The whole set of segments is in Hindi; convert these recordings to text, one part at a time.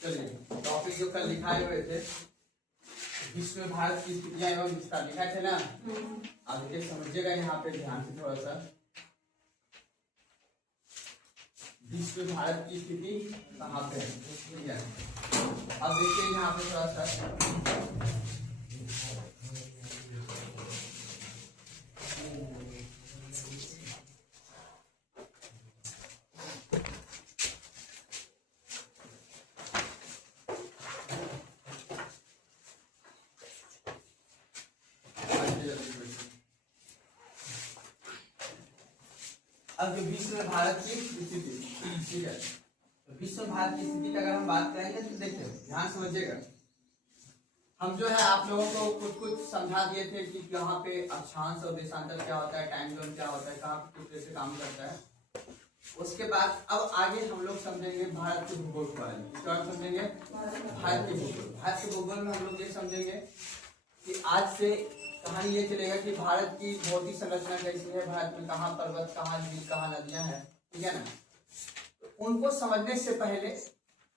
चलिए टॉपिक जो कल लिखाए हुए थे विश्व में भारत की स्थितियां एवं विस्तार लिखाए थे ना। अब ये समझिएगा यहाँ पे ध्यान से थोड़ा सा। विश्व में भारत की स्थिति कहाँ पे है, ठीक है। अब देखिए यहाँ पे थोड़ा सा अब जो विश्व में भारत की स्थिति, ठीक है। तो विश्व में भारत की स्थिति की अगर हम बात करेंगे तो देखिए ध्यान समझिएगा। हम जो है आप लोगों को कुछ कुछ समझा दिए थे कि यहाँ पे अक्षांश और देशांतर क्या होता है, टाइम जोन क्या होता है, कहाँ पे किस तरह से काम करता है। उसके बाद अब आगे हम लोग समझेंगे भारत के भूगोल के बारे में। क्या समझेंगे? भारत के भूगोल। भारत के भूगोल में हम लोग ये समझेंगे कि आज से कहानी ये चलेगा कि भारत की भौतिक संरचना कैसी है, भारत में कहाँ पर्वत, कहाँ झील, कहाँ नदियां हैं, ठीक है ना। तो उनको समझने से पहले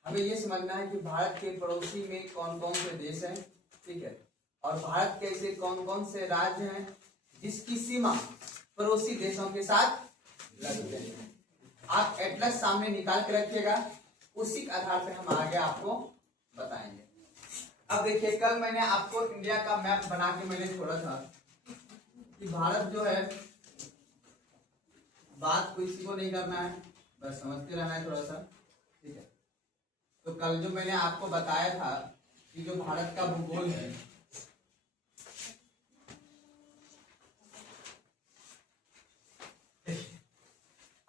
हमें ये समझना है कि भारत के पड़ोसी में कौन कौन से देश हैं, ठीक है, और भारत के ऐसे कौन कौन से राज्य हैं जिसकी सीमा पड़ोसी देशों के साथ लगते हैं। आप एटलस सामने निकाल के रखिएगा, उसी के आधार पर हम आगे आपको बताएंगे। अब देखिए कल मैंने आपको इंडिया का मैप बना के मैंने छोड़ा था कि भारत जो है, बात को इसी को नहीं करना है, बस समझते रहना है थोड़ा सा, ठीक है। तो कल जो मैंने आपको बताया था कि जो भारत का भूगोल है,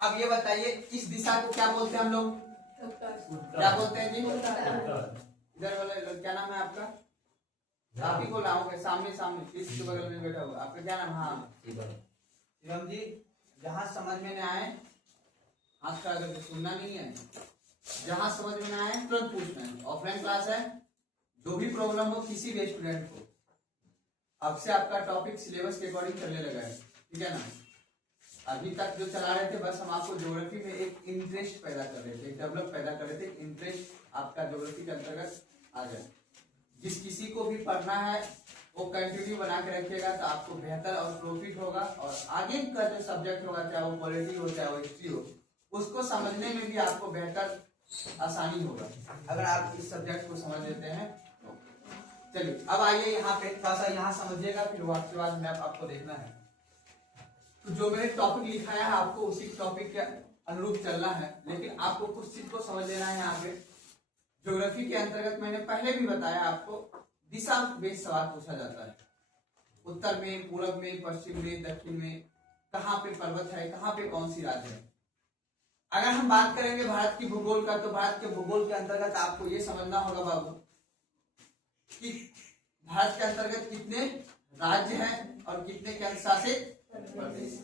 अब ये बताइए इस दिशा को क्या बोलते हैं हम लोग? क्या बोलते हैं जी? इधर वाले क्या नाम है आपका? आप ही को लाओगे सामने सामने इसके बगल में बैठा हुआ, आपका क्या नाम? हाँ शिवम जी। जहाँ समझ में न आए हाथ का अगर सुनना नहीं है, जहाँ समझ में न आए तुरंत पूछना है। ऑफलाइन क्लास है, जो भी प्रॉब्लम हो किसी भी स्टूडेंट को, अब से आपका टॉपिक सिलेबस के अकॉर्डिंग चलने लगा है, ठीक है ना। अभी तक जो चला रहे थे बस हम आपको ज्योग्राफी में एक इंटरेस्ट पैदा कर रहे थे, एक डेवलप पैदा कर रहे थे, इंटरेस्ट आपका ज्योग्राफी के अंतर्गत आ जाए। जिस किसी को भी पढ़ना है वो कंटिन्यू बना के रखिएगा तो आपको बेहतर और प्रॉफिट होगा, और आगे का जो सब्जेक्ट होगा, चाहे वो पॉलिटी हो चाहे वो हिस्ट्री हो, उसको समझने में भी आपको बेहतर आसानी होगा अगर आप इस सब्जेक्ट को समझ लेते हैं। चलिए अब आइए यहाँ पे थोड़ा सा यहाँ समझिएगा, फिर उसके बाद मैप आपको देखना है। तो जो मैंने टॉपिक लिखाया है आपको उसी टॉपिक के अनुरूप चलना है, लेकिन आपको कुछ चीज को समझ लेना है। यहाँ पे ज्योग्राफी के अंतर्गत मैंने पहले भी बताया आपको, दिशा बेस्ड सवाल पूछा जाता है। उत्तर में, पूर्व में, पश्चिम में, दक्षिण में कहाँ पे पर्वत है, कहाँ पे कौन सी राज्य है। अगर हम बात करेंगे भारत की भूगोल का, तो भारत के भूगोल के अंतर्गत आपको ये समझना होगा बाबू कि भारत के अंतर्गत कितने राज्य हैं और कितने केंद्र शासित प्रदेश।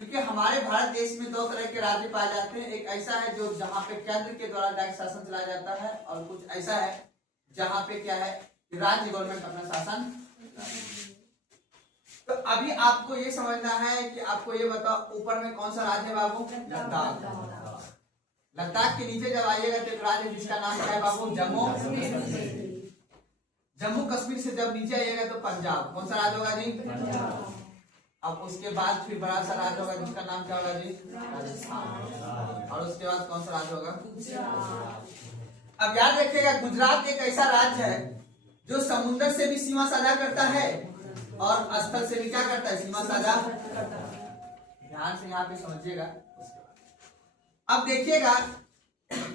क्योंकि हमारे भारत देश में दो तरह के राज्य पाए जाते हैं, एक ऐसा है जो जहाँ पे केंद्र के द्वारा डायरेक्ट शासन चलाया जाता है, और कुछ ऐसा है जहाँ पे क्या है राज्य गवर्नमेंट अपना शासन। तो अभी आपको ये समझना है कि आपको ये बताओ ऊपर में कौन सा राज्य है बाबू? लद्दाख। लद्दाख के नीचे जब आइएगा तो एक राज्य जिसका नाम क्या है बाबू? जम्मू। जम्मू कश्मीर से जब नीचे आइएगा तो पंजाब। कौन सा राज्य होगा जी? अब उसके बाद फिर बड़ा सा राज्य होगा जिसका नाम क्या होगा जी? राजस्थान। और उसके बाद कौन सा राज्य होगा? अब याद रखिएगा गुजरात एक ऐसा राज्य है जो समुद्र से भी सीमा साझा करता है और स्थल से भी क्या करता है? सीमा साझा। ध्यान से यहाँ पे समझिएगा। अब देखिएगा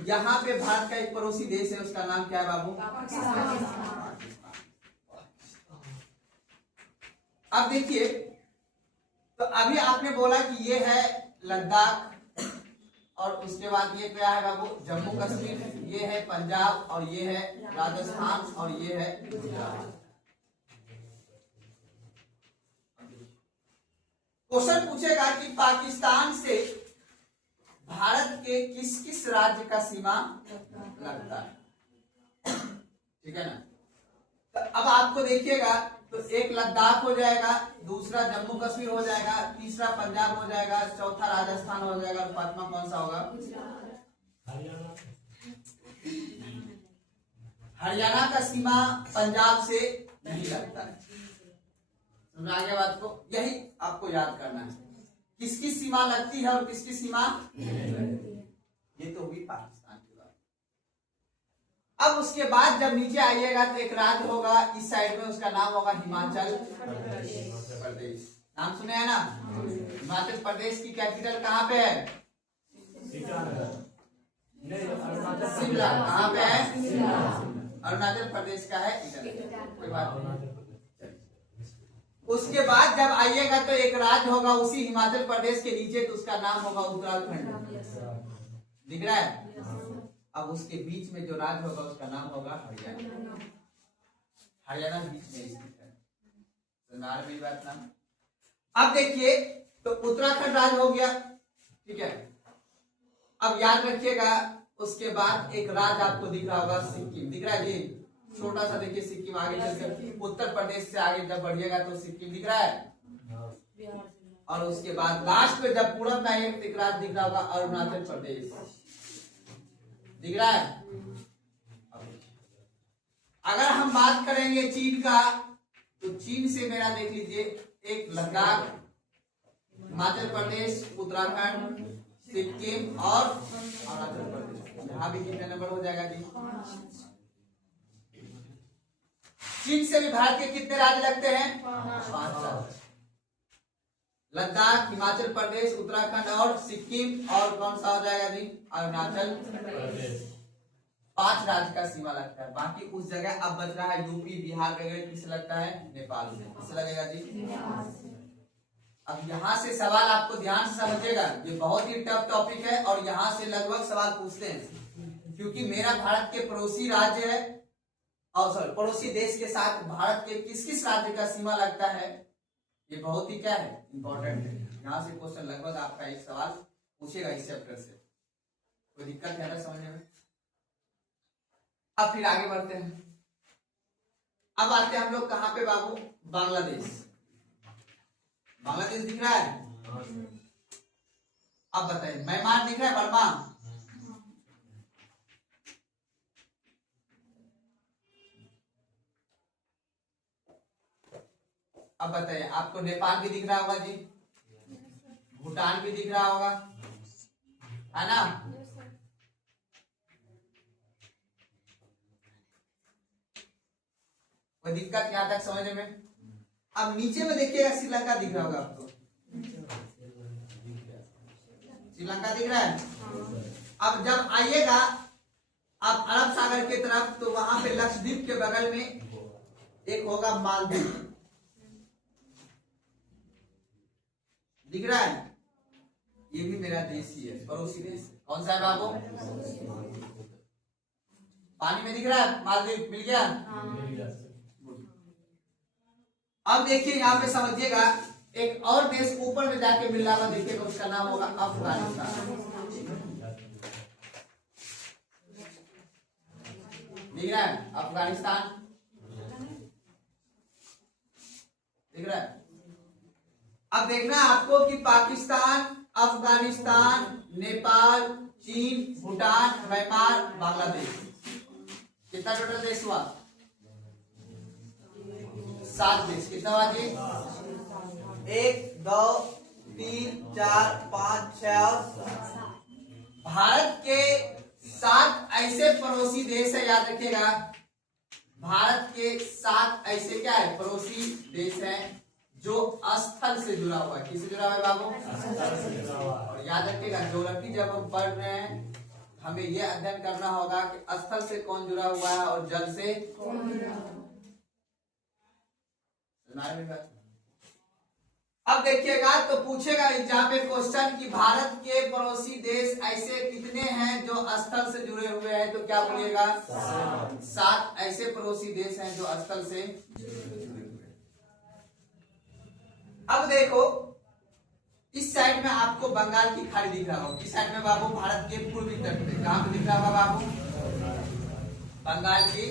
यहाँ पे भारत का एक पड़ोसी देश है, उसका नाम क्या है बाबू? अब देखिए तो अभी आपने बोला कि ये है लद्दाख, और उसके बाद ये क्या है बाबू? जम्मू कश्मीर, ये है पंजाब, और ये है राजस्थान, और ये है गुजरात। क्वेश्चन पूछेगा कि पाकिस्तान से भारत के किस किस राज्य का सीमा लगता है, ठीक है ना। तो अब आपको देखिएगा तो एक लद्दाख हो जाएगा, दूसरा जम्मू कश्मीर हो जाएगा, तीसरा पंजाब हो जाएगा, चौथा राजस्थान हो जाएगा, और पांचवा कौन सा होगा? हरियाणा का सीमा पंजाब से नहीं लगता है। समझ आ गया बात को? यही आपको याद करना है, किसकी सीमा लगती है और किसकी सीमा नहीं लगती है। ये तो हुई पाकिस्तान की बात। अब उसके बाद जब नीचे आइएगा तो एक राज्य होगा इस साइड में, उसका नाम होगा हिमाचल प्रदेश। नाम सुने हैं ना? हिमाचल प्रदेश की कैपिटल कहाँ पे है? शिमला। कहाँ पे है? अरुणाचल प्रदेश का है इधर। कोई बात नहीं। उसके बाद जब आइएगा तो एक राज्य होगा उसी हिमाचल प्रदेश के नीचे, तो उसका नाम होगा उत्तराखंड। दिख रहा है? अब उसके बीच में जो राज्य होगा उसका नाम होगा हरियाणा। हरियाणा बीच में स्थित है। सुनार मेरी बात ना? अब देखिए, तो उत्तराखंड राज्य हो गया, ठीक है। अब याद रखिएगा, उसके बाद एक राज्य आपको दिख रहा होगा सिक्किम। दिख रहा है जी? छोटा सा देखिए सिक्किम। आगे चलकर उत्तर प्रदेश से आगे जब बढ़िएगा तो सिक्किम दिख रहा है। और उसके बाद लास्ट में जब पूरब में एक राज्य दिख रहा होगा अरुणाचल प्रदेश। दिख रहा है? अगर हम बात करेंगे चीन का, तो चीन से मेरा देख लीजिए, एक लद्दाख, हिमाचल प्रदेश, उत्तराखंड, सिक्किम और अरुणाचल प्रदेश। यहाँ भी कितने नंबर हो जाएगा जी? चीन से भी भारत के कितने राज्य लगते हैं? 5 राज्य। लद्दाख, हिमाचल प्रदेश, उत्तराखंड और सिक्किम, और कौन सा हो जाएगा जी? अरुणाचल प्रदेश। 5 राज्य का सीमा लगता है। बाकी उस जगह अब बच रहा है यूपी, बिहार वगैरह। किससे लगता है? नेपाल से। किससे लगेगा जी? अब यहाँ से सवाल आपको ध्यान से समझिएगा, ये बहुत ही टफ टॉपिक है और यहाँ से लगभग सवाल पूछते हैं, क्योंकि मेरा भारत के पड़ोसी राज्य है, और सॉरी पड़ोसी देश के साथ भारत के किस किस राज्य का सीमा लगता है, ये बहुत ही क्या है, इंपॉर्टेंट है। यहाँ से क्वेश्चन लगभग आपका एक सवाल पूछेगा इस चैप्टर से। कोई दिक्कत है समझने में? अब फिर आगे बढ़ते हैं। अब आते हैं हम लोग कहाँ पे बाबू? बांग्लादेश। बांग्लादेश दिख रहा है? अब बताइए, म्यांमार दिख रहा है? बर्मा? अब बताइए, आपको नेपाल भी दिख रहा होगा जी, भूटान भी दिख रहा होगा, है ना? कोई दिक्कत यहाँ तक समझने में? अब नीचे में देखिएगा, श्रीलंका दिख रहा होगा आपको। श्रीलंका दिख रहा है? अब जब आइएगा आप अरब सागर की तरफ, तो वहां पे लक्षद्वीप के बगल में एक होगा मालदीव। दिख रहा है? ये भी मेरा देश ही है, पड़ोसी देश। कौन सा है बाबू? पानी में दिख रहा है मालदीव। मिल गया? अब देखिए यहाँ पे समझिएगा, एक और देश ऊपर में जाके मिल रहा है, देखिएगा, उसका नाम होगा अफगानिस्तान। दिख रहा है? अफगानिस्तान दिख रहा है? अब देखना आपको कि पाकिस्तान, अफगानिस्तान, नेपाल, चीन, भूटान, म्यांमार, बांग्लादेश, कितना टोटल देश हुआ? 7 देश। कितना हुआ जी? 1 2 3 4 5 6। भारत के 7 ऐसे पड़ोसी देश है, याद रखिएगा। भारत के 7 ऐसे क्या है, पड़ोसी देश हैं जो स्थल से जुड़ा हुआ है। किससे जुड़ा हुआ है बाबू? स्थल से जुड़ा हुआ है। और याद रखिएगा, ज्योग्राफी जब हम पढ़ रहे हैं, हमें यह अध्ययन करना होगा कि स्थल से कौन जुड़ा हुआ है और जल से कौन जुड़ा हुआ है। अब देखिएगा तो पूछेगा एग्जाम में क्वेश्चन कि भारत के पड़ोसी देश ऐसे कितने हैं जो स्थल से जुड़े हुए हैं, तो क्या बोलिएगा? 7 ऐसे पड़ोसी देश हैं जो स्थल से जुड़े हुए हैं। अब देखो, इस साइड में आपको बंगाल की खाड़ी दिख रहा होगा। इस साइड में बाबू भारत के पूर्वी तट पे कहां पे दिख रहा होगा बाबू? बंगाल की।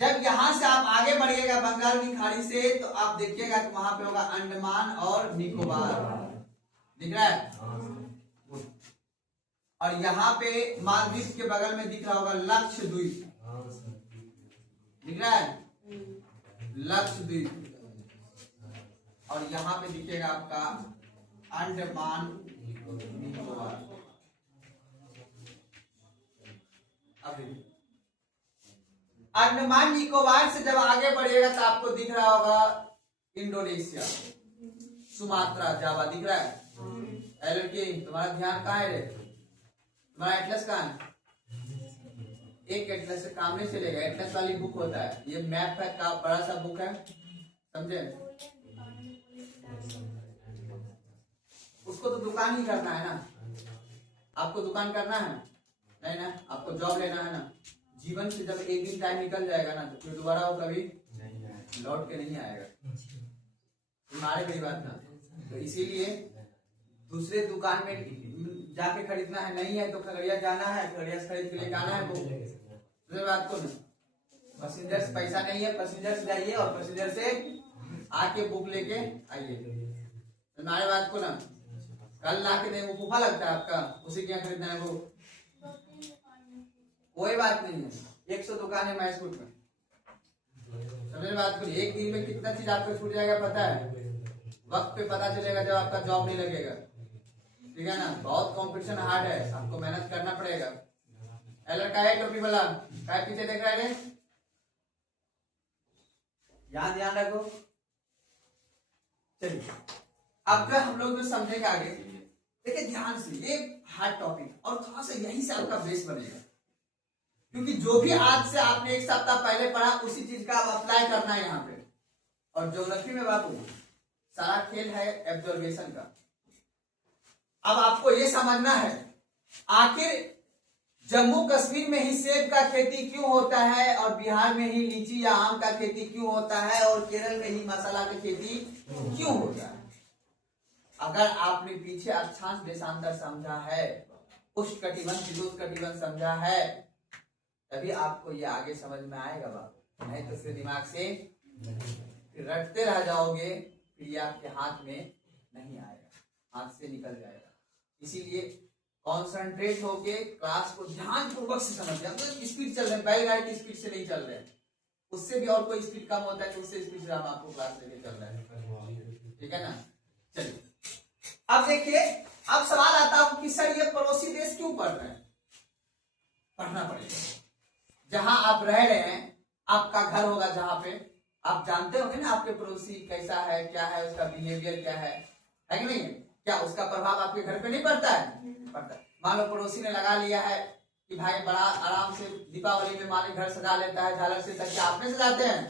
जब यहां से आप आगे बढ़िएगा बंगाल की खाड़ी से, तो आप देखिएगा कि वहां पे होगा अंडमान और निकोबार। दिख रहा है? और यहाँ पे मालदीव के बगल में दिख रहा होगा लक्षद्वीप, दिख रहा है लक्षद्वीप, और यहाँ पे दिखेगा आपका अंडमान निकोबार। अंडमान निकोबार से जब आगे बढ़िएगा तो आपको दिख रहा होगा इंडोनेशिया, सुमात्रा, जावा, दिख रहा है। लड़की तुम्हारा ध्यान कहाँ है रे? तुम्हारा एटलस कहाँ है? एक एटलस से काम नहीं चलेगा, एटलस वाली बुक होता है, ये मैप है का बड़ा सा बुक है, समझे? उसको तो दुकान ही करना है ना, आपको दुकान करना है नहीं ना, आपको जॉब लेना है ना। जीवन से जब एक दिन टाइम निकल जाएगा ना तो फिर दोबारा वो कभी लौट के नहीं आएगा, तुम्हारे मेरी बात ना। तो इसीलिए दूसरे दुकान में जाके खरीदना है, नहीं है तो खगड़िया जाना है, खगड़िया से खरीद के लेके आना है। वो बात को ना, पैसेंजर से पैसा नहीं है, पैसेंजर से जाइए और पैसेंजर से आके बुक लेके आइए। तुम्हारे बात को ना, कल ला के नहीं वो फूफा लगता है आपका, उसे क्या खरीदना है वो, कोई बात नहीं है। 100 दुकान है मैसूर में, समझ बात को। एक दिन में कितना चीज आपको छूट जाएगा पता है? वक्त पे पता चलेगा जब आपका जॉब नहीं लगेगा, ठीक है ना। बहुत कंपटीशन हार्ड है, आपको मेहनत करना पड़ेगा। लड़का है टोपी वाला, काय पीछे देख रहा है? यहाँ ध्यान रखो। चलिए अब जो हम लोग जो समझेंगे आगे, देखिए ध्यान से, ये हार्ड टॉपिक और थोड़ा सा यहीं से आपका बेस बनेगा, क्योंकि जो भी आज से आपने एक सप्ताह पहले पढ़ा उसी चीज का आप अप्लाई करना है यहाँ पे। और ज्योग्राफी में बाबू सारा खेल है एब्जॉर्वेशन का। अब आपको ये समझना है आखिर जम्मू कश्मीर में ही सेब का खेती क्यों होता है, और बिहार में ही लीची या आम का खेती क्यों होता है, और केरल में ही मसाला की खेती क्यों होता है। अगर आपने पीछे अक्षांश देशांतर समझा है, उष्णकटिबंध विषुवत समझा है, तभी आपको ये आगे समझ में आएगा बाबू, नहीं तो फिर दिमाग से रटते रह जाओगे, फिर ये आपके हाथ में नहीं आएगा, हाथ से निकल जाएगा। इसीलिए कॉन्सेंट्रेट होके क्लास को ध्यान पूर्वक से समझिए। हम तो स्पीड चल रहे हैं, बैलगाड़ी की स्पीड से नहीं चल रहे हैं, उससे भी और कोई स्पीड कम होता है तो उससे स्पीड से हम आपको क्लास लेके चल रहे हैं, ठीक है ना। चलिए अब देखिए, अब सवाल आता है कि सर ये पड़ोसी देश क्यों पढ़ रहे हैं? पढ़ना पड़ेगा। जहां आप रह रहे हैं, आपका घर होगा जहां पे, आप जानते होंगे ना आपके पड़ोसी कैसा है, क्या है, उसका बिहेवियर क्या है कि नहीं? क्या उसका प्रभाव आपके घर पे नहीं पड़ता है? पड़ता है। मान लो पड़ोसी ने लगा लिया है कि भाई बड़ा आराम से दीपावली में मालिक घर सजा लेता है झालर से, क्या आपने सजाते हैं?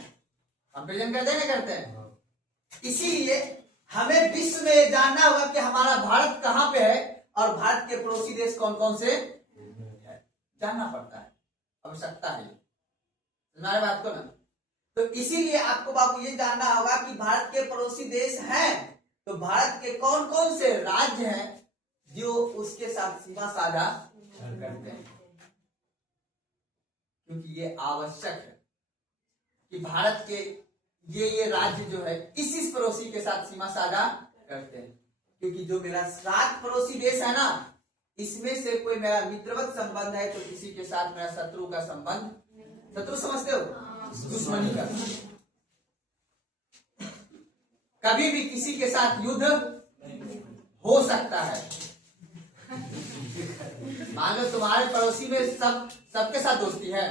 कंपेरिजन करते हैं, करते हैं। इसीलिए हमें विश्व में जानना होगा कि हमारा भारत कहाँ पे है और भारत के पड़ोसी देश कौन कौन से जानना पड़ता है, आवश्यकता है तुम्हारे बात को ना। तो इसीलिए आपको बाबू ये जानना होगा कि भारत के पड़ोसी देश हैं, तो भारत के कौन कौन से राज्य हैं जो उसके साथ सीमा साझा करते हैं, क्योंकि ये आवश्यक है कि भारत के ये राज्य जो है इस पड़ोसी के साथ सीमा साझा करते हैं। क्योंकि जो मेरा 7 पड़ोसी देश है ना, इसमें से कोई मेरा मित्रवत संबंध है तो किसी के साथ मेरा शत्रु का संबंध, शत्रु समझते हो, दुश्मनी का, कभी भी किसी के साथ युद्ध हो सकता है। मान लो तुम्हारे पड़ोसी में सबके साथ दोस्ती है,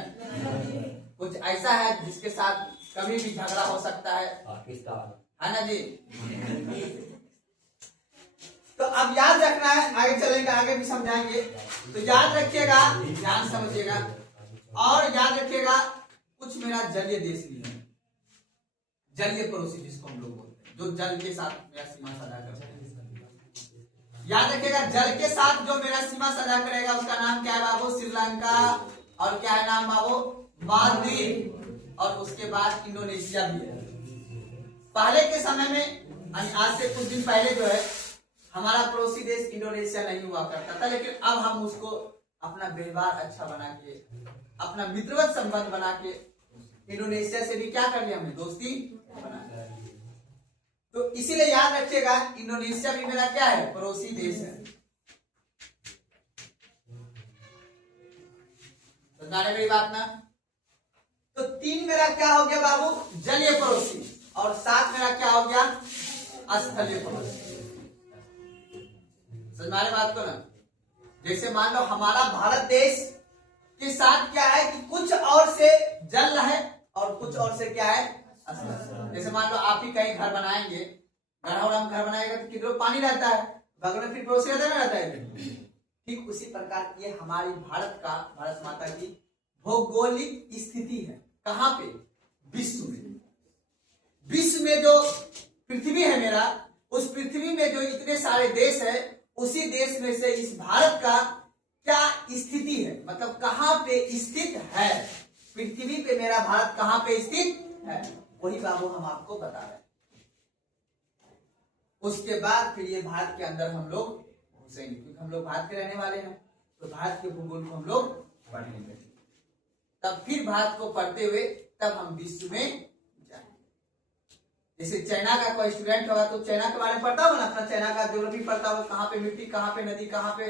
कुछ ऐसा है जिसके साथ कभी भी झगड़ा हो सकता है ना जी। तो अब याद रखना है, आगे चलेंगे, आगे भी समझाएंगे, तो याद रखिएगा, ध्यान समझिएगा और याद रखिएगा। कुछ मेरा जलीय देश भी है, जलीय पड़ोसी जिसको हम लोग बोलते हैं, जो जल के साथ मेरा सीमा साझा करते हैं। याद रखिएगा, जल के साथ जो मेरा सीमा साझा करेगा उसका नाम क्या है बाबू? श्रीलंका। और क्या है नाम बाबू? मालदीव। और उसके बाद इंडोनेशिया भी है। पहले के समय में, आज से कुछ दिन पहले जो है, हमारा पड़ोसी देश इंडोनेशिया नहीं हुआ करता था, लेकिन अब हम उसको अपना व्यवहार अच्छा बना के, अपना मित्रवत संबंध बना के इंडोनेशिया से भी क्या कर लिया हमने? दोस्ती बना। तो इसीलिए याद रखिएगा, इंडोनेशिया भी मेरा क्या है? पड़ोसी देश है। समझाने मेरी बात ना। तो 3 मेरा क्या हो गया बाबू, जलीय पड़ोसी, और 7 मेरा क्या हो गया, स्थलीय पड़ोसी। समझाने बात को ना। जैसे मान लो हमारा भारत देश के साथ क्या है कि कुछ और से जल है और कुछ और से क्या है, स्थल। जैसे मान लो आप ही कहीं घर बनाएंगे, घर बनाएगा तो किधर पानी रहता है, बगल में फिर पड़ोसी रहता है। ठीक उसी प्रकार ये हमारी भारत माता की भौगोलिक स्थिति है। कहां पे, विश्व में। विश्व में जो पृथ्वी है मेरा, उस पृथ्वी में जो इतने सारे देश है, उसी देश में से इस भारत का क्या स्थिति है, मतलब कहां पे स्थित है, पृथ्वी पे मेरा भारत कहां पे स्थित है, वही बाबू हम आपको बता रहे हैं। उसके बाद फिर ये भारत के अंदर हम लोग घुसेंगे, क्योंकि हम लोग भारत के रहने वाले हैं, तो भारत के भूगोल को हम लोग पढ़ेंगे। तब फिर भारत को पढ़ते हुए तब हम विश्व में जाएंगे। जैसे चाइना का कोई स्टूडेंट होगा तो चाइना के बारे में पढ़ता होगा ना, अपना चाइना का ज्योग्राफी पढ़ता होगा, कहाँ पे मिट्टी, कहाँ पे नदी, कहाँ पे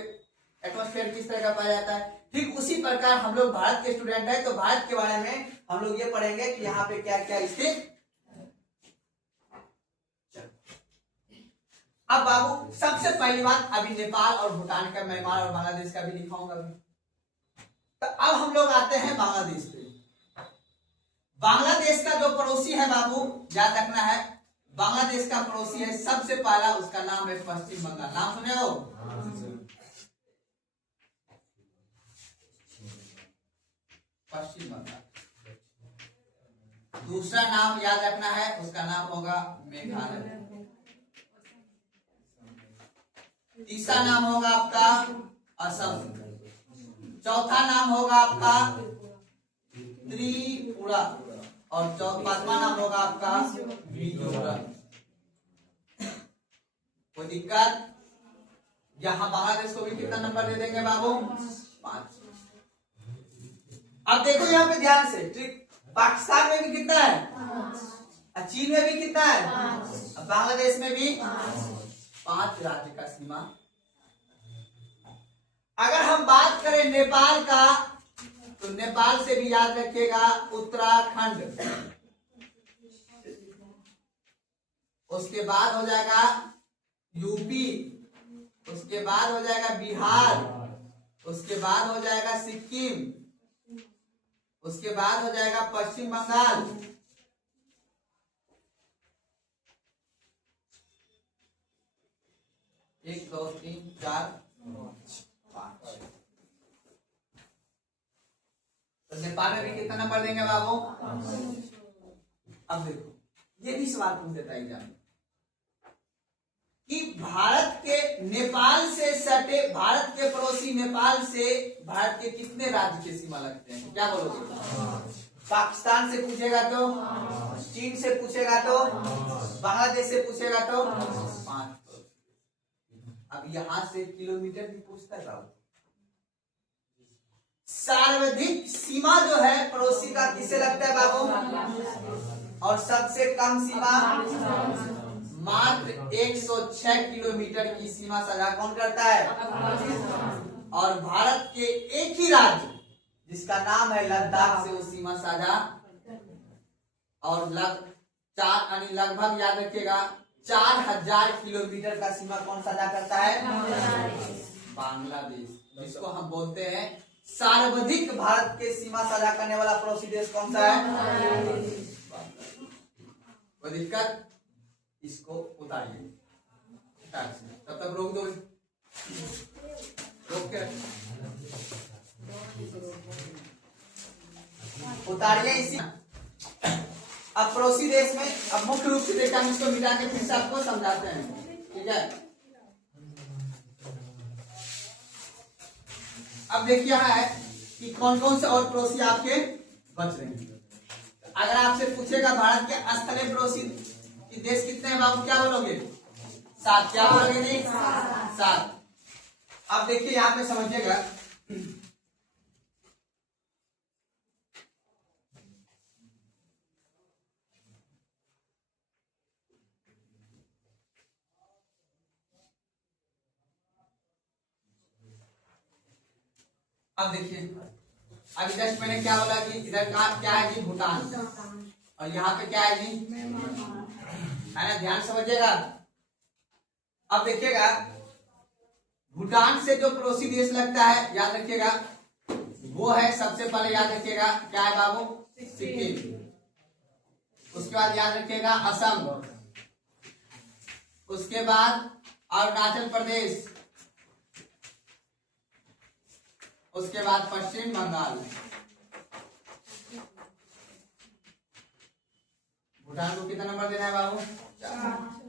एटमॉस्फेयर किस तरह का पाया जाता है। ठीक उसी प्रकार हम लोग भारत के स्टूडेंट है, तो भारत के बारे में हम लोग ये पढ़ेंगे कि यहाँ पे क्या क्या स्थित। अब बाबू सबसे पहली बात, अभी नेपाल और भूटान का, म्यांमार और बांग्लादेश का भी दिखाऊंगा अभी। तो अब हम लोग आते हैं बांग्लादेश पे। बांग्लादेश का जो पड़ोसी है बाबू, याद रखना है, बांग्लादेश का पड़ोसी है सबसे पहला, उसका नाम है पश्चिम बंगाल। नाम सुने हो? पश्चिम बंगाल। दूसरा नाम याद रखना है, उसका नाम होगा मेघालय। तीसरा नाम होगा आपका असम। चौथा नाम होगा आपका त्रिपुरा, और पांचवा नाम होगा आपका मिजोरम। कोई दिक्कत? यहाँ बांग्लादेश को भी कितना नंबर दे देंगे बाबू? 5। अब देखो यहाँ पे ध्यान से, पाकिस्तान में भी कितना है, चीन में भी कितना है, बांग्लादेश में भी 5 राज्य का सीमा। अगर हम बात करें नेपाल का, तो नेपाल से भी याद रखिएगा उत्तराखंड, उसके बाद हो जाएगा यूपी, उसके बाद हो जाएगा बिहार, उसके बाद हो जाएगा सिक्किम, उसके बाद हो जाएगा पश्चिम बंगाल, 1 2 3 4 5। तो नेपाल में भी कितना नंबर देंगे बाबू? अब देखो, ये भी सवाल पूछ देता है एग्जाम कि भारत के नेपाल से सटे, भारत के पड़ोसी नेपाल से भारत के कितने राज्य की सीमा लगते हैं? क्या बोलोगे? पाकिस्तान से पूछेगा तो, चीन से पूछेगा तो, बांग्लादेश से पूछेगा तो 5। अब यहां से किलोमीटर भी पूछता है बाबू। सर्वाधिक सीमा जो है पड़ोसी का किसे लगता है बाबू? और सबसे कम सीमा मात्र 106 किलोमीटर की सीमा साझा कौन करता है? और भारत के एक ही राज्य जिसका नाम है लद्दाख से वो सीमा साझा, और लगभग याद रखिएगा 4000 किलोमीटर का सीमा कौन साझा करता है? बांग्लादेश, जिसको हम बोलते हैं सर्वाधिक भारत के सीमा साझा करने वाला पड़ोसी देश कौन सा है? कोई दिक्कत? इसको उतारिए, तब तक रोक दो, रोक के उतारिए इसी। अब पड़ोसी देश में, अब मुख्य रूप से देखा, हम इसको मिटा के फिर से आपको समझाते हैं, ठीक है? अब देखिए है कि कौन कौन से और पड़ोसी आपके बच रहे हैं। अगर आपसे पूछेगा भारत के स्थलीय पड़ोसी कि देश कितने हैं बाबू, क्या बोलोगे? 7। क्या बोलोगे जी? 7। अब देखिए यहाँ पे समझिएगा, अब देखिए अभी जस्ट मैंने क्या बोला कि इधर का क्या है जी, भूटान, और यहाँ पे क्या है जी, है ना, ध्यान समझिएगा। अब देखिएगा भूटान से जो पड़ोसी देश लगता है, याद रखिएगा, वो है सबसे पहले याद रखिएगा क्या है बाबू, सिक्किम। उसके बाद याद रखिएगा असम, उसके बाद अरुणाचल प्रदेश, उसके बाद पश्चिम बंगाल। भूटान को कितना नंबर देना है बाबू, 4।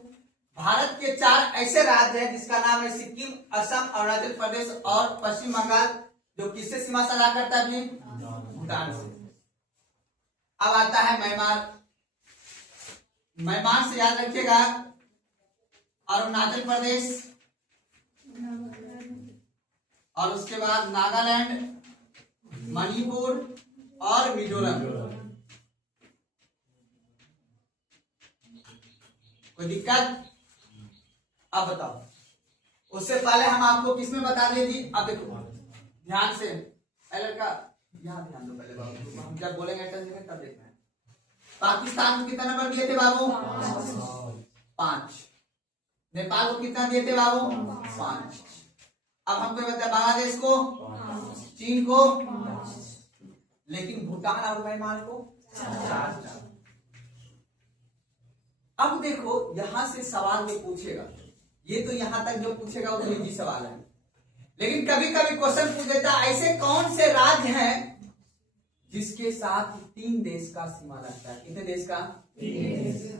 भारत के 4 ऐसे राज्य हैं जिसका नाम है सिक्किम, असम, अरुणाचल प्रदेश और पश्चिम बंगाल, जो किससे सीमा साझा करता है अपनी, भूटान से। अब आता है म्यांमार। म्यांमार से याद रखिएगा अरुणाचल प्रदेश, और उसके बाद नागालैंड, मणिपुर और मिजोरम। कोई दिक्कत? अब बताओ, उससे पहले हम आपको किसमें बता दें जी। अब देखो ध्यान से, लड़का यहाँ ध्यान दो पहले बाबू, हम जब बोलेंगे तब देखना है। पाकिस्तान को कितना नंबर दिए थे बाबू, 5। नेपाल को कितना दिए थे बाबू, 5। अब हमको बता बांग्लादेश को, चीन को, लेकिन भूटान और म्यांमार को 4। अब देखो यहां से सवाल जो पूछेगा, ये तो यहां तक जो पूछेगा वो तो इजी सवाल है, लेकिन कभी कभी क्वेश्चन पूछ देता है ऐसे कौन से राज्य हैं जिसके साथ 3 देश का सीमा लगता है। कितने देश का, 3 देश का।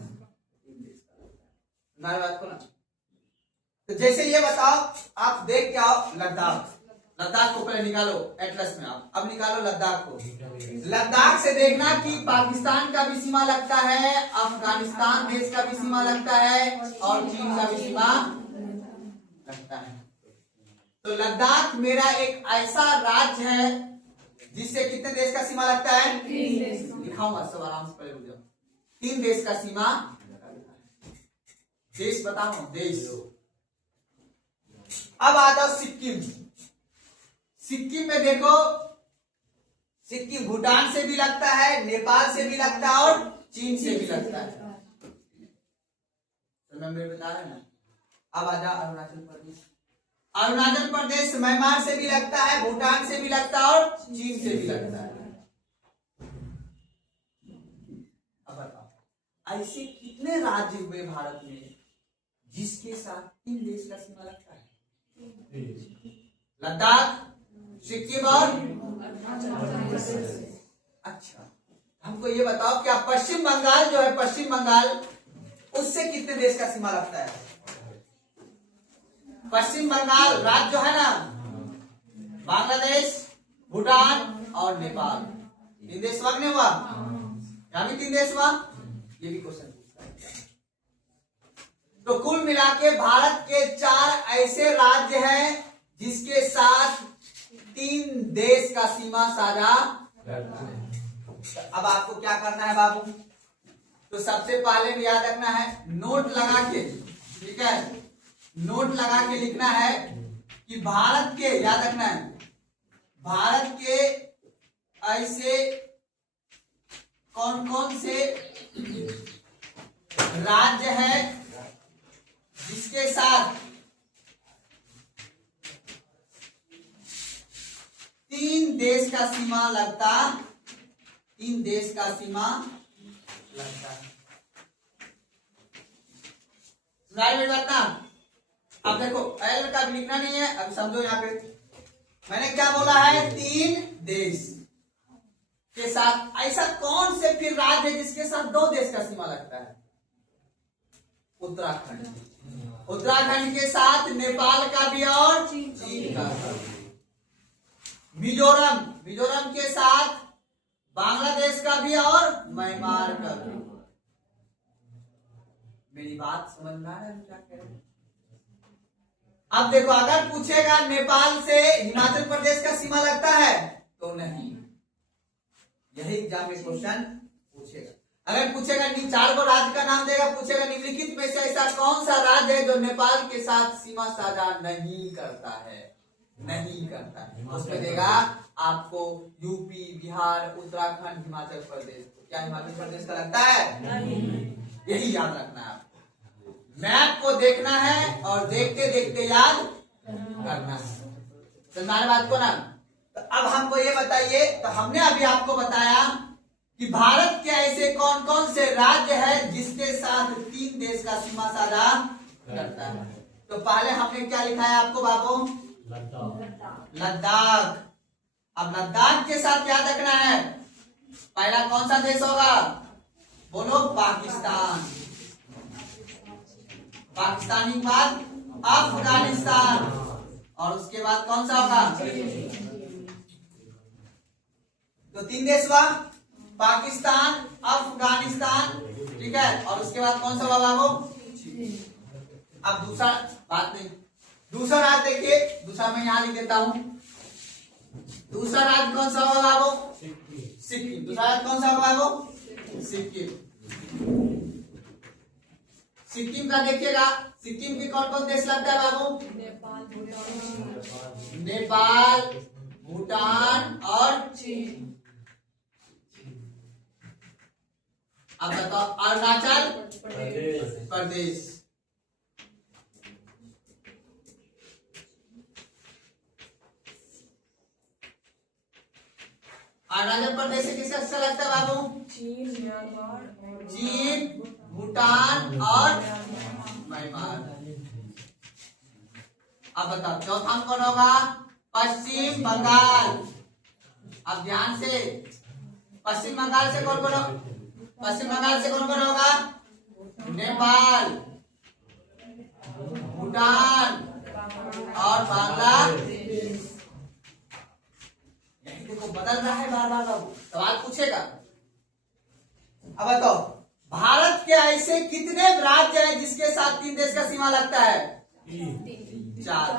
बात को ना, तो जैसे ये बताओ, आप देख के आओ लद्दाख। लद्दाख को पहले निकालो एटलस में, आप अब निकालो लद्दाख को। लद्दाख से देखना कि पाकिस्तान का भी सीमा लगता है, अफगानिस्तान देश का भी सीमा लगता है, और चीन का भी सीमा लगता है। तो लद्दाख मेरा एक ऐसा राज्य है जिससे कितने देश का सीमा लगता है, 3 देश। लिखाऊंगा सब आराम से, पहले रुक जाओ। 3 देश का सीमा, देश बताओ, देश। अब आ जाओ सिक्किम। सिक्किम में देखो, सिक्किम भूटान से भी लगता है, नेपाल से भी लगता है और चीन से भी लगता है। तो मैं बता रहा ना। अब आ जाओ अरुणाचल प्रदेश। अरुणाचल प्रदेश म्यांमार से भी लगता है, भूटान से भी लगता है और चीन से भी लगता है। अब बताओ ऐसे कितने राज्य हुए भारत में जिसके साथ 3 देश का सीमा लगता है, लद्दाख, सिक्किम और अच्छा, हमको ये बताओ क्या पश्चिम बंगाल जो है, पश्चिम बंगाल, उससे कितने देश का सीमा लगता है। पश्चिम बंगाल राज्य जो है ना, बांग्लादेश, भूटान और नेपाल, 3 देश हुआ नहीं हुआ, यहाँ भी 3 देश हुआ। ये भी क्वेश्चन पूछता है। तो कुल मिला के भारत के 4 ऐसे राज्य हैं जिसके साथ 3 देश का सीमा साझा करता है। अब आपको क्या करना है बाबू, तो सबसे पहले याद रखना है, नोट लगा के, ठीक है, नोट लगा के लिखना है कि भारत के, याद रखना है, भारत के ऐसे कौन कौन से राज्य हैं जिसके साथ 3 देश का सीमा लगता, 3 देश का सीमा लगता है। मेरी बात ना, अब देखो एल का भी लिखना नहीं है, अब समझो यहाँ पे मैंने क्या बोला है, 3 देश के साथ ऐसा कौन से फिर राज्य है जिसके साथ 2 देश का सीमा लगता है। उत्तराखंड, उत्तराखंड के साथ नेपाल का भी और चीन का। मिजोरम, मिजोरम के साथ बांग्लादेश का भी और म्यांमार का भी। मेरी बात समझ में आ रहा है क्या कह रहे हैं। अब देखो अगर पूछेगा नेपाल से हिमाचल प्रदेश का सीमा लगता है तो नहीं, यही एग्जाम में क्वेश्चन पूछेगा। अगर पूछेगा 4 गो राज्य का नाम देगा, पूछेगा निम्नलिखित में से ऐसा कौन सा राज्य है जो नेपाल के साथ सीमा साझा नहीं करता है, नहीं करता है, उसमें देगा आपको यूपी, बिहार, उत्तराखंड, हिमाचल प्रदेश, क्या हिमाचल प्रदेश का लगता है? यही याद रखना है आपको। मैप को देखना है और देखते देखते याद करना है। समझ बात को ना? तो अब हमको ये बताइए, तो हमने अभी आपको बताया कि भारत के ऐसे कौन कौन से राज्य है जिसके साथ 3 देश का सीमा साझा करता है। तो पहले हमने क्या लिखा है आपको बाबू? लद्दाख। अब लद्दाख के साथ याद रखना है, पहला कौन सा देश होगा? बोलो, पाकिस्तान। पाकिस्तान के बाद अफगानिस्तान, और उसके बाद कौन सा होगा? तो 3 देश हुआ, पाकिस्तान, अफगानिस्तान, ठीक है, और उसके बाद कौन सा होगा बाबू? अब दूसरा बात नहीं, दूसरा राज्य देखिए, दूसरा मैं यहां लिख देता हूं। दूसरा राज्य कौन सा होगा बाबू? सिक्किम। दूसरा राज्य कौन सा होगा बाबू? सिक्किम। सिक्किम का देखिएगा, सिक्किम के कौन कौन देश लगता है बाबू? नेपाल, भूटान और चीन। अब बताओ, अरुणाचल प्रदेश। अरुणाचल प्रदेश से किसका किसका लगता है बाबू? चीन, भूटान और म्यांमार। अब बताओ, चौथा कौन होगा? पश्चिम बंगाल। अब ध्यान से, पश्चिम बंगाल से कौन कौन होगा? पश्चिम बंगाल से कौन कौन होगा? नेपाल, भूटान और बांग्लादेश। यही देखो, बदल रहा है बार बार बाबू, सवाल पूछेगा। अब बताओ, भारत के ऐसे कितने राज्य हैं जिसके साथ 3 देश का सीमा लगता है? 4।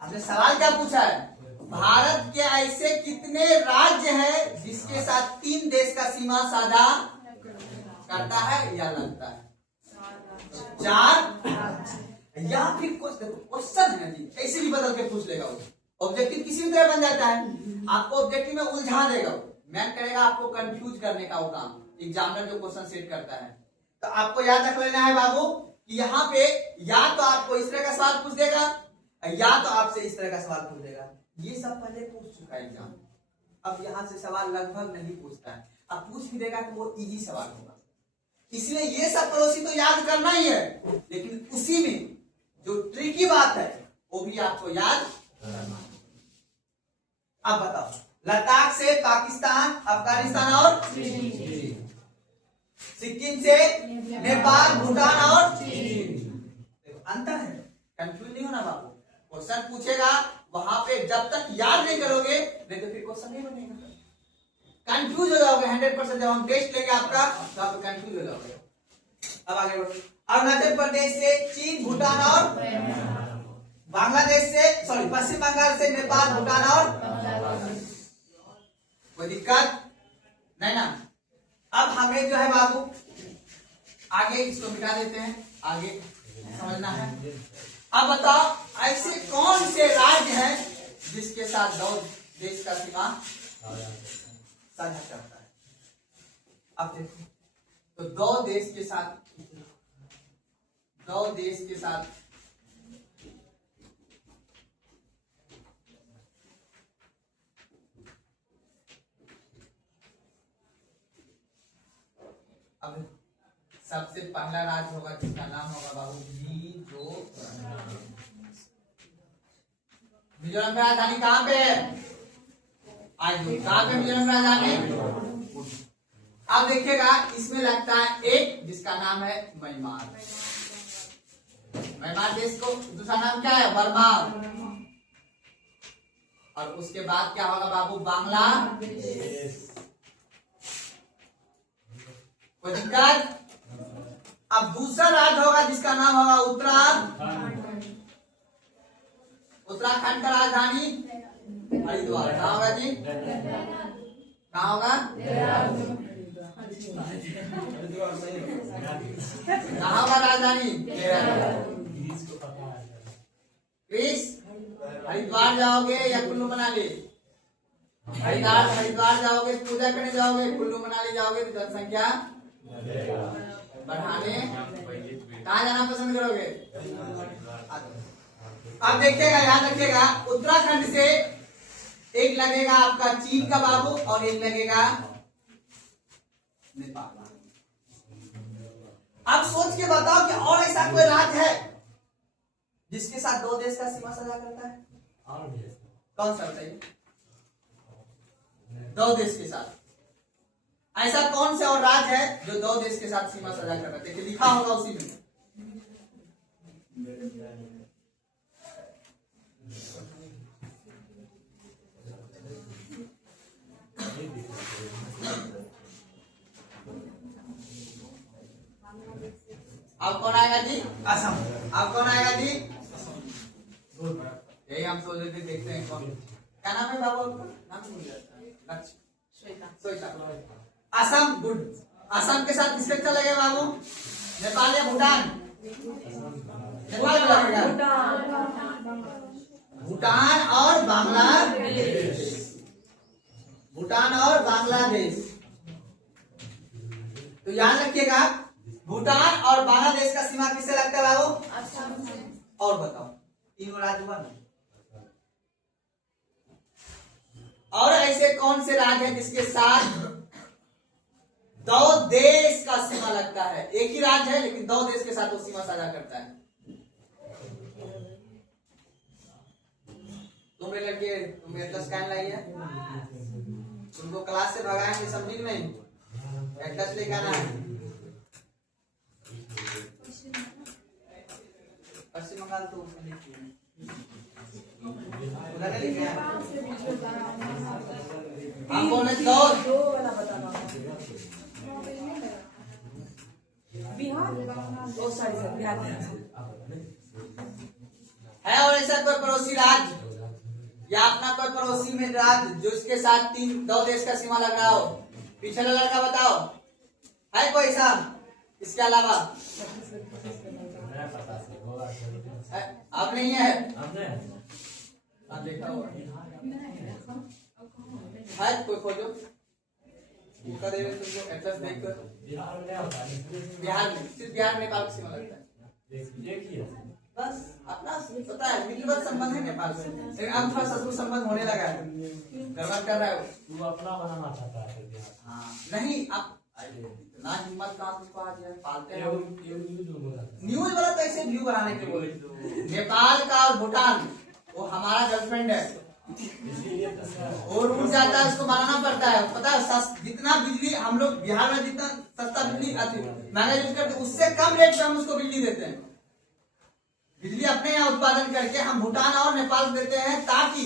हमने सवाल क्या पूछा है? भारत के ऐसे कितने राज्य हैं जिसके साथ 3 देश का सीमा साझा करता है या लगता है? 4। या फिर क्वेश्चन है जी, ऐसे भी बदल के पूछ लेगा वो। ऑब्जेक्टिव किसी भी तरह बन जाता है, आपको ऑब्जेक्टिव में उलझा देगा वो, मैन करेगा आपको कंफ्यूज करने का वो काम, एग्जामिनर जो क्वेश्चन सेट करता है। तो आपको याद रख लेना है बाबू कि यहाँ पे या तो आपको इस तरह का सवाल पूछ देगा या तो आपसे इस तरह का सवाल पूछ देगा। ये सब पहले पूछ चुका है एग्जाम, अब यहाँ से सवाल लगभग नहीं पूछता है, अब पूछ भी देगा तो वो इजी सवाल होगा। इसलिए ये सब पड़ोसी तो याद करना ही है, लेकिन उसी में जो ट्रिकी बात है वो भी आपको याद करना है। अब बताओ, लद्दाख से पाकिस्तान, अफगानिस्तान और सिक्किम से नेपाल, भूटान और देखो अंतर है, कंफ्यूज नहीं होना बाबू। क्वेश्चन पूछेगा वहां पे जब तक याद नहीं करोगे नहीं तो फिर क्वेश्चन नहीं बनेगा, कंफ्यूज हो जाओगे 100%। जब हम टेस्ट लेंगे आपका तो आप कंफ्यूज हो जाओगे। अब आगे बढ़ो, अरुणाचल प्रदेश से चीन, भूटान और बांग्लादेश से, सॉरी पश्चिम बंगाल से नेपाल, भूटान और कोई दिक्कत नहीं ना। अब हमें जो है बाबू आगे इसको मिटा देते हैं, आगे समझना है। अब बताओ, ऐसे कौन से राज्य हैं जिसके साथ 2 देश का सीमा साझा करता है? अब देखो, तो 2 देश के साथ अब सबसे पहला राज्य होगा जिसका नाम होगा बाबू मिजोरम। मिजोरम की राजधानी कहाँ पे है? कहाँ पे मिजोरम राजधानी? अब देखिएगा, इसमें लगता है एक जिसका नाम है म्यांमार। म्यांमार देश को दूसरा नाम क्या है? बर्मा। और उसके बाद क्या होगा बाबू? बांग्लादेश। कोई दिक्कत? अब दूसरा राज्य होगा जिसका नाम होगा उत्तराखंड। उत्तराखंड का राजधानी हरिद्वार। कहाँ होगा जी? कहाँ होगा? कहाँ होगा राजधानी? ग्रीस। हरिद्वार जाओगे या कुल्लू मनाली? हरिद्वार जाओगे, पूजा करने जाओगे, कुल्लू मनाली जाओगे तो जनसंख्या बढ़ाने कहाँ जाना पसंद करोगे? अब देखिएगा, याद रखिएगा, उत्तराखंड से एक लगेगा आपका चीन का बाबू और एक लगेगा नेपाल। अब सोच के बताओ कि और ऐसा कोई राज्य है जिसके साथ दो देश का सीमा साझा करता है? कौन सा बताइए? दो देश के साथ ऐसा कौन सा और राज्य है जो दो देश के साथ सीमा साझा कर रहा है? देखिए लिखा होगा उसी में। अब कौन आएगा जी? असम। अब कौन आएगा जी? यही हम सोच रहे थे, देखते हैं कौन। क्या नाम है बाबू आपका? नाम भूल जाता है। श्वेता। असम, गुड। असम के साथ किसके चलेगा बाबू? नेपाल या भूटान? नेपाल लगेगा। भूटान और बांग्लादेश। भूटान और बांग्लादेश। तो याद रखिएगा, भूटान और बांग्लादेश का सीमा किससे लगता है बाबू? और बताओ, तीनों राज्य हुआ ना? और ऐसे कौन से राज्य हैं जिसके साथ दो देश का सीमा लगता है? एक ही राज्य है लेकिन दो देश के साथ वो सीमा साझा करता है। तुम लड़के, तुम एटलस कैन लाई है, तुमको क्लास से भगाएंगे, समझी नहीं? एटलस लेकर आना है। पश्चिम बंगाल तो उसमें हम बोले दो वाला बताना बिहार है। और ऐसा कोई पड़ोसी राज्य या अपना कोई पड़ोसी में राज्य जो इसके साथ दो देश का सीमा लग रहा हो? पीछे वाला लड़का बताओ, है कोई ऐसा इसके अलावा? आप नहीं है? आप देखा होगा है कोई खोजो, तुमको एटलस देखकर। बिहार में सिर्फ बिहार नेपाल की सीमा लगता है। बस अपना पता है, मित्रवत संबंध है नेपाल से, लेकिन अब थोड़ा ससुर संबंध होने लगा है। गड़बड़ कर रहा है वो, अपना बनाना चाहता है। हाँ नहीं, अब इतना हिम्मत कहाँ उसको आ गया? पालते हैं न्यूज वाला, तो ऐसे व्यू बनाने के बोले। नेपाल का और भूटान वो हमारा गर्लफ्रेंड है, और उड़ जाता है, उसको बनाना पड़ता है। पता है जितना बिजली हम लोग बिहार में जितना सस्ता बिजली महंगा यूज करते हैं, उससे कम रेट पे हम उसको बिजली देते हैं। बिजली अपने यहाँ उत्पादन करके हम भूटान और नेपाल देते हैं, ताकि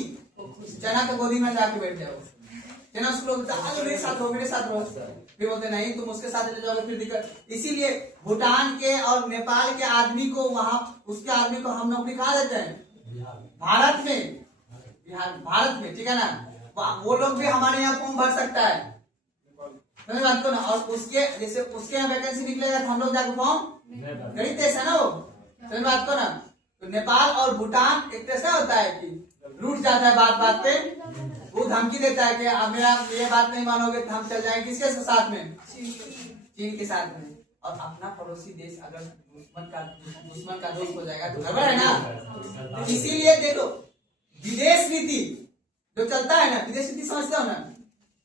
चना के गोदी में जाके बैठ जाओ। चना उसको मेरे साथ हो, मेरे साथ रहो, फिर बोलते नहीं तुम उसके साथ ले जाओगे, फिर दिक्कत। इसीलिए भूटान के और नेपाल के आदमी को वहां, उसके आदमी को हम नौकरी कहा देते हैं? भारत में। भारत में, ठीक है ना? वो लोग भी हमारे यहाँ फॉर्म भर सकता है, समझ बात को ना? और उसके जैसे उसके यहाँ वैकेंसी निकलेगा तो हम लोग जाकर फॉर्म गरीब देश है ना वो, समझ बात को ना? तो नेपाल और भूटान एक तरह से होता है कि रूठ जाता है बात बात पे, वो धमकी देता है कि अब मेरा ये बात नहीं मानोगे तो हम चल जाएंगे किसके साथ में? चीन के साथ में। और अपना पड़ोसी देश अगर दुश्मन का दोस्त हो जाएगा तो गड़बड़ है ना? इसीलिए देखो, विदेश नीति जो चलता है ना, विदेश नीति समझते हो ना,